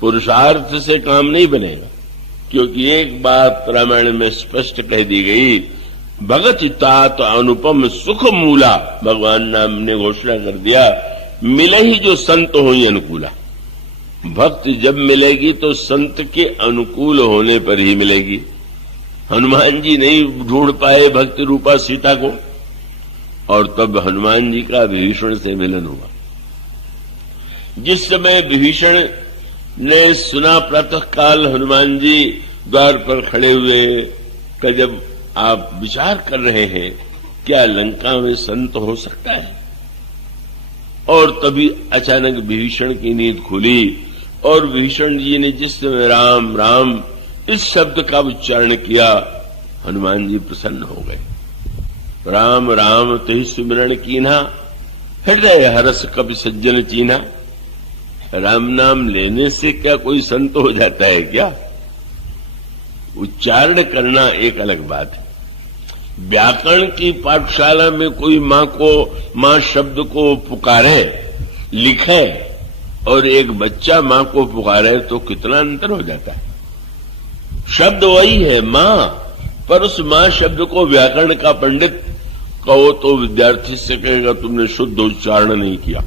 पुरुषार्थ से काम नहीं बनेगा, क्योंकि एक बात रामायण में स्पष्ट कह दी गई, भगत तात अनुपम सुख मूला। भगवान नाम ने घोषणा कर दिया, मिले ही जो संत हो ही अनुकूला। भक्त जब मिलेगी तो संत के अनुकूल होने पर ही मिलेगी। हनुमान जी नहीं ढूंढ पाए भक्ति रूपा सीता को, और तब हनुमान जी का विभीषण से मिलन हुआ। जिस समय विभीषण ने सुना प्रातः काल हनुमान जी द्वार पर खड़े हुए कि जब आप विचार कर रहे हैं क्या लंका में संत हो सकता है, और तभी अचानक विभीषण की नींद खुली और विभीषण जी ने जिस समय राम राम इस शब्द का उच्चारण किया, हनुमान जी प्रसन्न हो गए। राम राम तेहि सुमिरन कीन्हा, हृदय हरस कपि सज्जन चीन्हा। राम नाम लेने से क्या कोई संत हो जाता है क्या? उच्चारण करना एक अलग बात है। व्याकरण की पाठशाला में कोई मां शब्द को पुकारे लिखे और एक बच्चा मां को पुकारे तो कितना अंतर हो जाता है। शब्द वही है मां, पर उस मां शब्द को व्याकरण का पंडित कहो तो विद्यार्थी से कहेगा तुमने शुद्ध उच्चारण नहीं किया।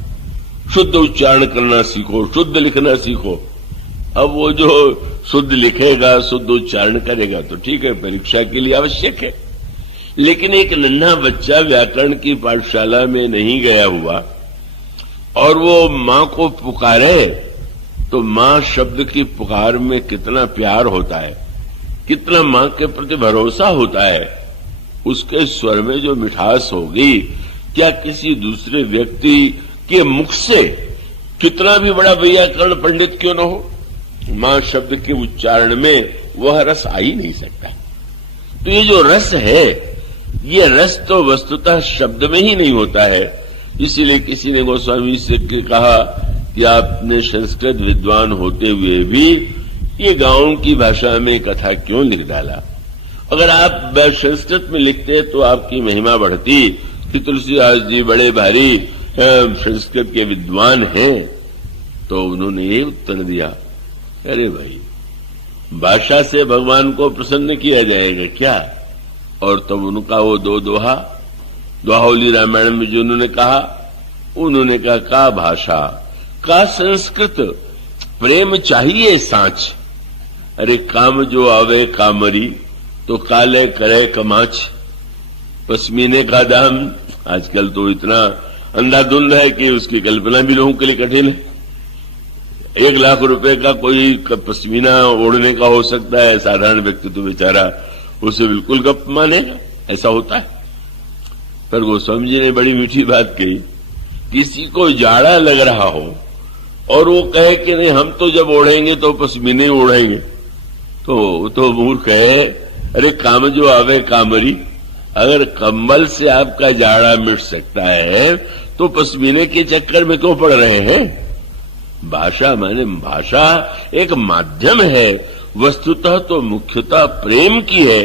शुद्ध उच्चारण करना सीखो, शुद्ध लिखना सीखो। अब वो जो शुद्ध लिखेगा, शुद्ध उच्चारण करेगा तो ठीक है, परीक्षा के लिए आवश्यक है। लेकिन एक नन्हा बच्चा व्याकरण की पाठशाला में नहीं गया हुआ और वो मां को पुकारे तो मां शब्द की पुकार में कितना प्यार होता है, कितना मां के प्रति भरोसा होता है। उसके स्वर में जो मिठास होगी, क्या किसी दूसरे व्यक्ति के मुख से, कितना भी बड़ा व्याकरण पंडित क्यों न हो, मां शब्द के उच्चारण में वह रस आ ही नहीं सकता। तो ये जो रस है, ये रस तो वस्तुतः शब्द में ही नहीं होता है। इसीलिए किसी ने गोस्वामी से कहा कि आपने संस्कृत विद्वान होते हुए भी ये गांव की भाषा में कथा क्यों लिख डाला? अगर आप संस्कृत में लिखते तो आपकी महिमा बढ़ती कि तुलसीदास जी बड़े भारी संस्कृत के विद्वान हैं। तो उन्होंने ये उत्तर दिया, अरे भाई, भाषा से भगवान को प्रसन्न किया जाएगा क्या? और तब उनका वो दो दोहावली रामायण में जो उन्होंने कहा का भाषा का संस्कृत, प्रेम चाहिए सांच। अरे काम जो आवे कामरी, तो काले करे कमाच। पश्मीने का दाम आजकल तो इतना अंधाधुंध है कि उसकी कल्पना भी लोगों के लिए कठिन है। 1 लाख रुपए का कोई पश्मीना ओढ़ने का हो सकता है, साधारण व्यक्ति तो बेचारा उसे बिल्कुल गप मानेगा, ऐसा होता है। पर गोस्वामी जी ने बड़ी मीठी बात कही, किसी को जाड़ा लग रहा हो और वो कहे कि नहीं हम तो जब ओढ़ेंगे तो पश्मीने ओढ़ेंगे, तो मूर्ख है। अरे काम जो आवे कामरी, अगर कंबल से आपका जाड़ा मिट सकता है तो पश्मीने के चक्कर में क्यों पड़ रहे हैं? भाषा माने भाषा एक माध्यम है, वस्तुतः तो मुख्यतः प्रेम की है,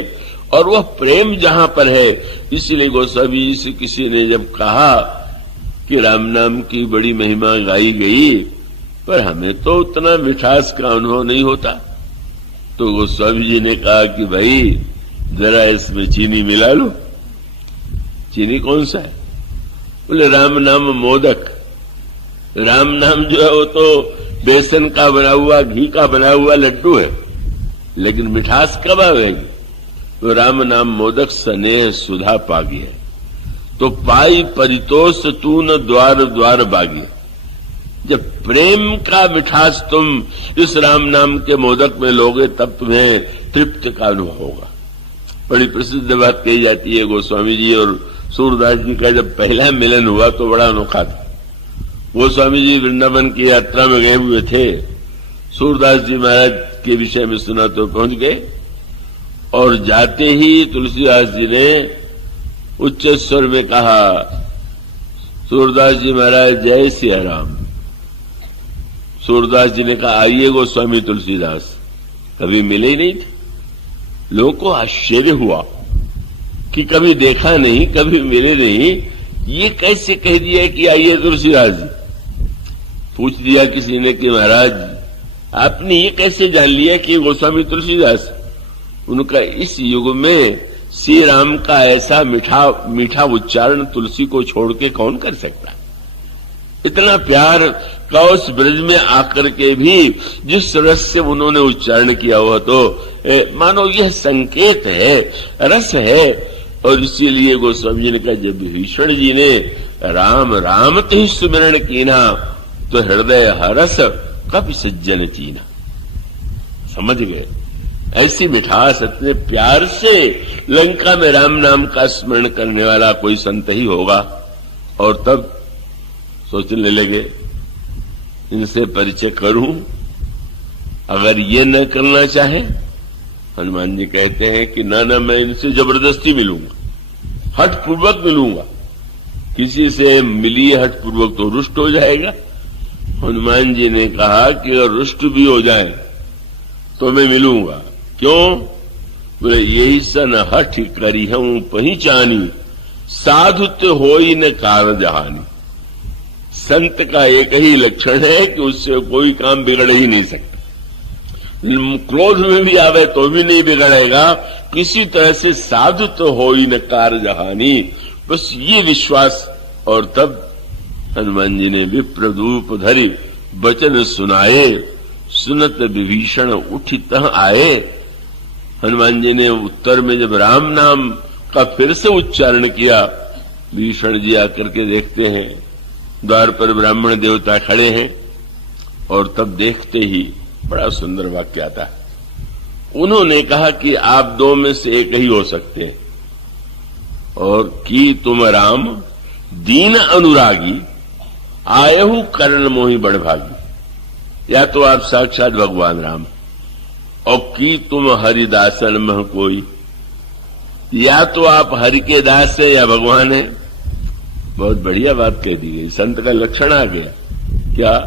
और वह प्रेम जहां पर है। इसलिए गोस्वामी जी से किसी ने जब कहा कि राम नाम की बड़ी महिमा गाई गई, पर हमें तो उतना मिठास का अनुभव नहीं होता, तो गोस्वामी जी ने कहा कि भाई जरा इसमें चीनी मिला लो। चीनी कौन सा है? बोले राम नाम मोदक। राम नाम जो है वो तो बेसन का बना हुआ, घी का बना हुआ लड्डू है, लेकिन मिठास कब आवेगी? तो राम नाम मोदक स्नेह सुधा पागी है, तो पाई परितोष तू न द्वार द्वार बागी। जब प्रेम का मिठास तुम इस राम नाम के मोदक में लोगे तब तुम्हें तृप्त का अनुभव होगा। बड़ी प्रसिद्ध बात कही जाती है, गोस्वामी जी और सूरदास जी का जब पहला मिलन हुआ तो बड़ा अनोखा था। गोस्वामी जी वृंदावन की यात्रा में गए हुए थे, सूरदास जी महाराज के विषय में सुना तो पहुंच गए, और जाते ही तुलसीदास जी ने उच्च स्वर में कहा, सूरदास जी महाराज जय सिया राम। सूरदास जी ने कहा आइए गोस्वामी तुलसीदास, कभी मिले ही नहीं थे। लोगों को आश्चर्य हुआ कि कभी देखा नहीं, कभी मिले नहीं, ये कैसे कह दिया कि आइए तुलसीदास जी? पूछ दिया किसी ने कि महाराज आपने ये कैसे जान लिया कि गोस्वामी तुलसीदास? उनका इस युग में श्री राम का ऐसा मीठा उच्चारण तुलसी को छोड़ के कौन कर सकता? इतना प्यार कौश ब्रज में आकर के भी जिस रस से उन्होंने उच्चारण किया हुआ, तो मानो यह संकेत है, रस है। और इसीलिए गोस्वामी जी ने कहा, जब भीषण जी ने राम राम ते सुमिरन कीना, तो हृदय हरस कपि सज्जन चीना। समझ गए? ऐसी मिठास, इतने प्यार से लंका में राम नाम का स्मरण करने वाला कोई संत ही होगा। और तब सोचने लगे, इनसे परिचय करूं, अगर ये न करना चाहे। हनुमान जी कहते हैं कि ना ना, मैं इनसे जबरदस्ती मिलूंगा, हठ पूर्वक मिलूंगा। किसी से मिलिए हठ पूर्वक तो रुष्ट हो जाएगा। हनुमान जी ने कहा कि अगर रुष्ट भी हो जाए तो मैं मिलूंगा। क्यों? बोले, यही सन हठ करी हूं पहचानी, साधुत्व होई न कार जहानी। संत का एक ही लक्षण है कि उससे कोई काम बिगड़ ही नहीं सकता। क्रोध में भी आवे तो भी नहीं बिगड़ेगा। किसी तरह से साधुत्व होई न कार जहानी, बस ये विश्वास। और तब हनुमान जी ने विप्रदूप धरि वचन सुनाए, सुनत विभीषण उठी तह आए। हनुमान जी ने उत्तर में जब राम नाम का फिर से उच्चारण किया, विभीषण जी आकर के देखते हैं द्वार पर ब्राह्मण देवता खड़े हैं। और तब देखते ही बड़ा सुंदर वाक्य आता है। उन्होंने कहा कि आप दो में से एक ही हो सकते हैं, और कि तुम राम दीन अनुरागी, आयहु कर्ण मोहि बड़भागी। या तो आप साक्षात भगवान राम, और कि तुम हरिदासन मह कोई। या तो आप हरि के दास है या भगवान है। बहुत बढ़िया बात कह दी गई, संत का लक्षण आ गया। क्या?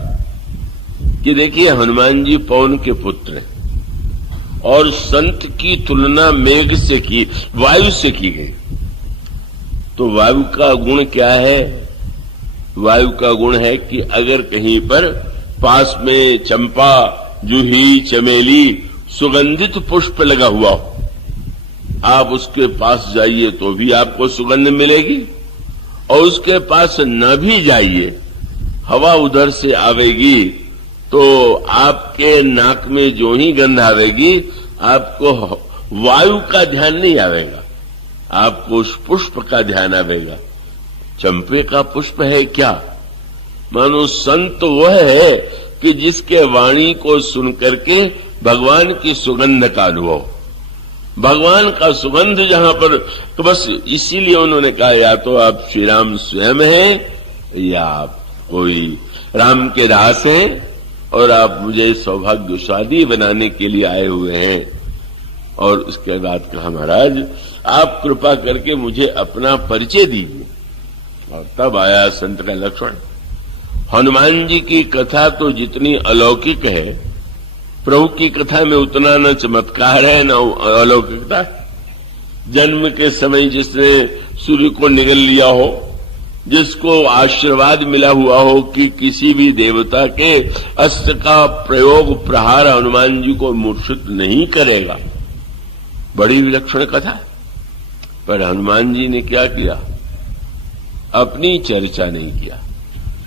कि देखिए, हनुमान जी पवन के पुत्र हैं, और संत की तुलना मेघ से की, वायु से की गई। तो वायु का गुण क्या है? वायु का गुण है कि अगर कहीं पर पास में चंपा, जूही, चमेली, सुगंधित पुष्प लगा हुआ हो, आप उसके पास जाइए तो भी आपको सुगंध मिलेगी, और उसके पास न भी जाइए, हवा उधर से आवेगी तो आपके नाक में जो ही गंध आवेगी, आपको वायु का ध्यान नहीं आवेगा, आपको उस पुष्प का ध्यान आवेगा। चंपे का पुष्प है क्या? मानो संत वह है कि जिसके वाणी को सुनकर के भगवान की सुगंध का अनुभव, भगवान का सुगंध जहां पर, तो बस इसीलिए उन्होंने कहा, या तो आप श्री राम स्वयं हैं या आप कोई राम के दास हैं, और आप मुझे सौभाग्यशाली बनाने के लिए आए हुए हैं। और उसके बाद कहा, महाराज आप कृपा करके मुझे अपना परिचय दीजिए। और तब आया संत का लक्षण। हनुमान जी की कथा तो जितनी अलौकिक है, प्रभु की कथा में उतना न चमत्कार है न अलौकिकता। जन्म के समय जिसने सूर्य को निगल लिया हो, जिसको आशीर्वाद मिला हुआ हो कि किसी भी देवता के अस्त्र का प्रयोग, प्रहार हनुमान जी को मूर्छित नहीं करेगा, बड़ी विलक्षण कथा। पर हनुमान जी ने क्या किया? अपनी चर्चा नहीं किया।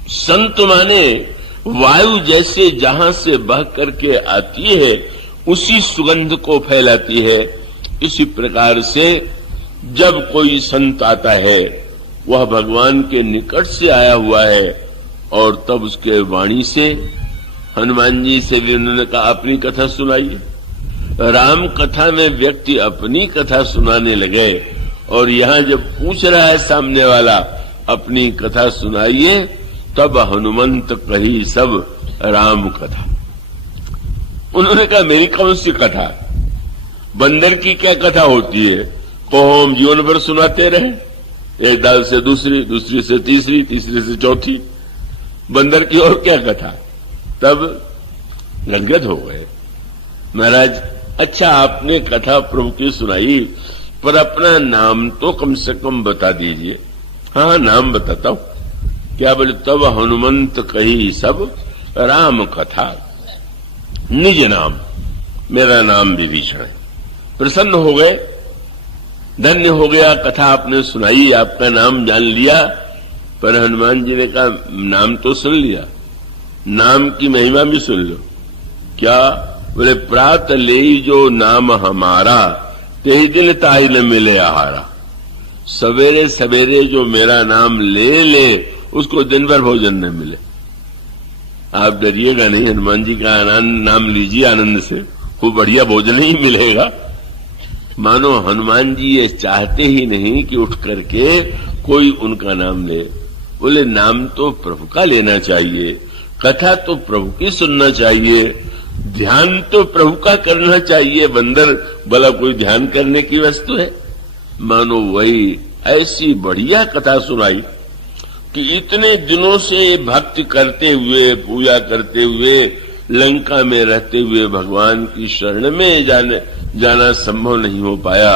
संत माने वायु जैसे जहां से बह करके आती है उसी सुगंध को फैलाती है। इसी प्रकार से जब कोई संत आता है वह भगवान के निकट से आया हुआ है, और तब उसके वाणी से, हनुमान जी से भी उन्होंने कहा अपनी कथा सुनाइए। राम कथा में व्यक्ति अपनी कथा सुनाने लगे, और यहां जब पूछ रहा है सामने वाला अपनी कथा सुनाइए, तब हनुमंत कही सब राम कथा। उन्होंने कहा मेरी कौन सी कथा? बंदर की क्या कथा होती है? को हम जीवन भर सुनाते रहे, एक दाल से दूसरी, दूसरी से तीसरी, तीसरी से चौथी, बंदर की और क्या कथा? तब गदगद हो गए। महाराज अच्छा आपने कथा प्रभु की सुनाई, पर अपना नाम तो कम से कम बता दीजिए। हाँ, नाम बताता हूं। क्या बोले? तब हनुमंत कही सब राम कथा, निज नाम, मेरा नाम विभीषण है। प्रसन्न हो गए, धन्य हो गया, कथा आपने सुनाई, आपका नाम जान लिया। पर हनुमान जी ने कहा, नाम तो सुन लिया, नाम की महिमा भी सुन लो। क्या बोले? प्रात ले जो नाम हमारा, तेई दिन ताई न मिले आहारा। सवेरे सवेरे जो मेरा नाम ले ले, उसको दिन भर भोजन न मिले। आप डरिएगा नहीं, हनुमान जी का नाम लीजिए आनंद से, खूब बढ़िया भोजन ही मिलेगा। मानो हनुमान जी ये चाहते ही नहीं कि उठ करके कोई उनका नाम ले। बोले, नाम तो प्रभु का लेना चाहिए, कथा तो प्रभु की सुनना चाहिए, ध्यान तो प्रभु का करना चाहिए। बंदर भला कोई ध्यान करने की वस्तु है? मानो वही ऐसी बढ़िया कथा सुनाई कि इतने दिनों से भक्ति करते हुए, पूजा करते हुए, लंका में रहते हुए भगवान की शरण में जाना संभव नहीं हो पाया।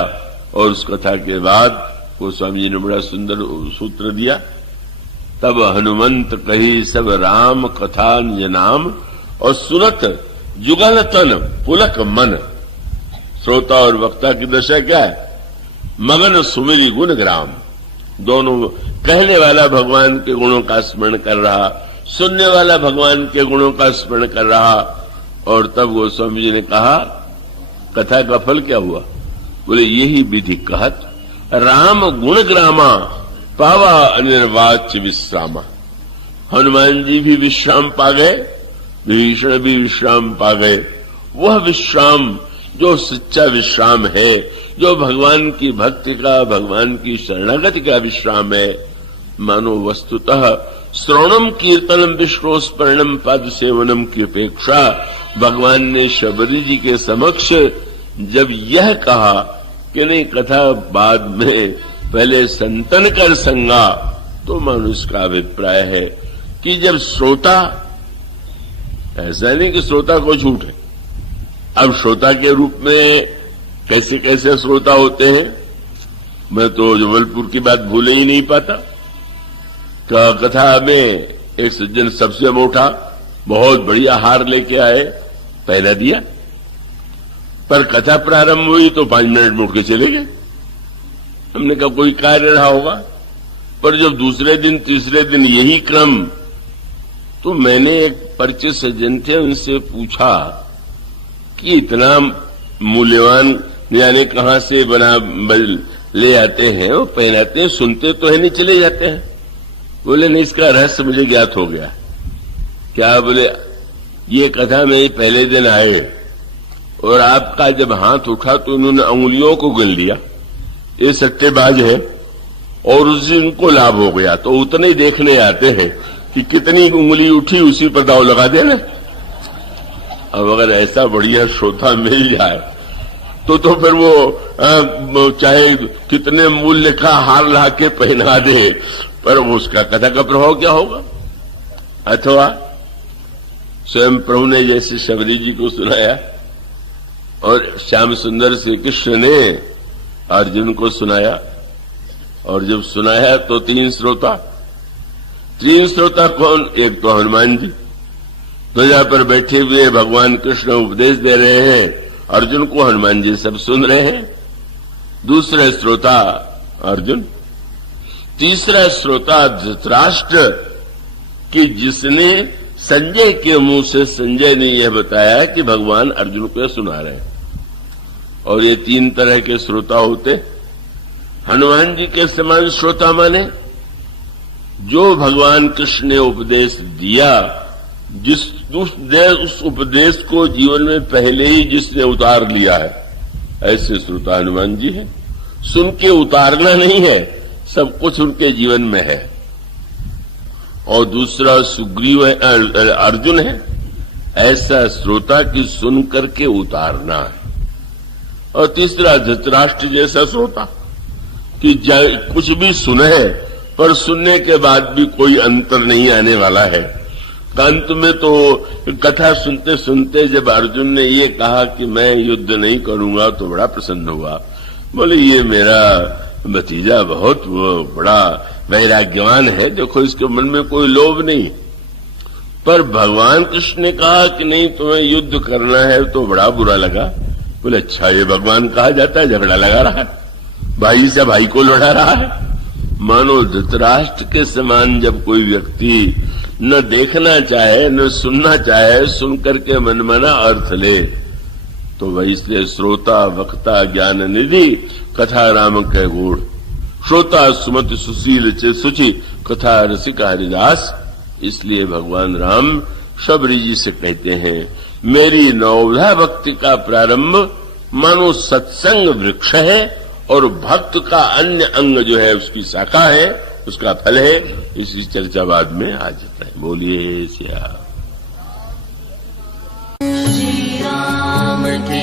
और उस कथा के बाद गोस्वामी जी ने बड़ा सुंदर सूत्र दिया। तब हनुमंत कही सब राम कथा निज नाम, और सुनत जुगल तन पुलक मन। श्रोता और वक्ता की दशा क्या है? मगन सुमिरी गुण ग्राम। दोनों, कहने वाला भगवान के गुणों का स्मरण कर रहा, सुनने वाला भगवान के गुणों का स्मरण कर रहा। और तब गोस्वामी जी ने कहा, कथा का फल क्या हुआ? बोले, यही विधि कहत राम गुण ग्रामा, पावा अनिर्वाच्य विश्रामा। हनुमान जी भी विश्राम पा गए, विभीषण भी विश्राम पा गए। वह विश्राम जो सच्चा विश्राम है, जो भगवान की भक्ति का, भगवान की शरणागति का विश्राम है। मानो वस्तुतः श्रवणम कीर्तनम विष्णु स्मरणम पद सेवनम की अपेक्षा भगवान ने शबरी जी के समक्ष जब यह कहा कि नहीं, कथा बाद में पहले संतन कर संगा, तो मनुष्य का अभिप्राय है कि जब श्रोता, ऐसा नहीं कि श्रोता को छूट है। अब श्रोता के रूप में कैसे कैसे श्रोता होते हैं, मैं तो जबलपुर की बात भूल ही नहीं पाता। कथा में एक सज्जन सबसे मोटा बहुत बढ़िया हार लेके आए, पहना दिया, पर कथा प्रारंभ हुई तो 5 मिनट में उठ के चले गए। हमने कहा कोई कार्य रहा होगा। पर जब दूसरे दिन तीसरे दिन यही क्रम, तो मैंने एक परिचित सज्जन थे, उनसे पूछा कि इतना मूल्यवान यानी कहां से बना ले आते हैं, वो पहनाते हैं, सुनते तो है नहीं, चले जाते हैं। बोले, नहीं, इसका रहस्य मुझे ज्ञात हो गया। क्या? बोले, ये कथा में पहले दिन आए और आपका जब हाथ उठा तो उन्होंने अंगुलियों को गिन लिया, ये सट्टेबाज है, और उस दिन को लाभ हो गया। तो उतने ही देखने आते हैं कि कितनी उंगली उठी, उसी पर दाव लगा देना। अब अगर ऐसा बढ़िया श्रोता मिल जाए तो फिर वो चाहे कितने मूल्य का हार ला के पहना दे, पर उसका कथा का प्रभाव क्या होगा? अथवा स्वयं प्रभु ने जैसे शबरी जी को सुनाया और श्याम सुंदर श्री कृष्ण ने अर्जुन को सुनाया, और जब सुनाया तो 3 श्रोता। 3 श्रोता कौन? एक तो हनुमान जी ध्वजा पर बैठे हुए भगवान कृष्ण उपदेश दे रहे हैं, अर्जुन को हनुमान जी सब सुन रहे हैं। दूसरा श्रोता अर्जुन, तीसरा श्रोता धृतराष्ट्र कि जिसने संजय के मुंह से संजय ने यह बताया कि भगवान अर्जुन को सुना रहे हैं। और ये 3 तरह के श्रोता होते। हनुमान जी के समान श्रोता माने जो भगवान कृष्ण ने उपदेश दिया, उस उपदेश को जीवन में पहले ही जिसने उतार लिया है, ऐसे श्रोता हनुमान जी हैं। सुन के उतारना नहीं है, सब कुछ उनके जीवन में है। और दूसरा सुग्रीव है, अर्जुन है, ऐसा श्रोता की सुन करके उतारना है। और तीसरा धृतराष्ट्र जैसा श्रोता कि कुछ भी सुने पर सुनने के बाद भी कोई अंतर नहीं आने वाला है। अंत में तो कथा सुनते सुनते जब अर्जुन ने ये कहा कि मैं युद्ध नहीं करूंगा तो बड़ा प्रसन्न हुआ। बोले ये मेरा भतीजा बहुत बड़ा वैराग्यवान है, देखो इसके मन में कोई लोभ नहीं। पर भगवान कृष्ण ने कहा कि नहीं तुम्हें युद्ध करना है, तो बड़ा बुरा लगा। बोले अच्छा ये भगवान कहा जाता है, झगड़ा लगा रहा है, भाई से भाई को लड़ा रहा है। मानो धृतराष्ट्र के समान जब कोई व्यक्ति न देखना चाहे न सुनना चाहे, सुन करके मनमाना अर्थ ले, तो वैसे श्रोता वक्ता ज्ञान निधि कथा राम कह गुण, श्रोता सुमति सुशील चे सुचि कथा रसिक हरिदास। इसलिए भगवान राम शबरी जी से कहते हैं, मेरी नवधा भक्ति का प्रारंभ मानो सत्संग वृक्ष है और भक्त का अन्य अंग जो है उसकी शाखा है, उसका फल है। इसी चर्चा बाद में आ जाता है। बोलिए श्री राम की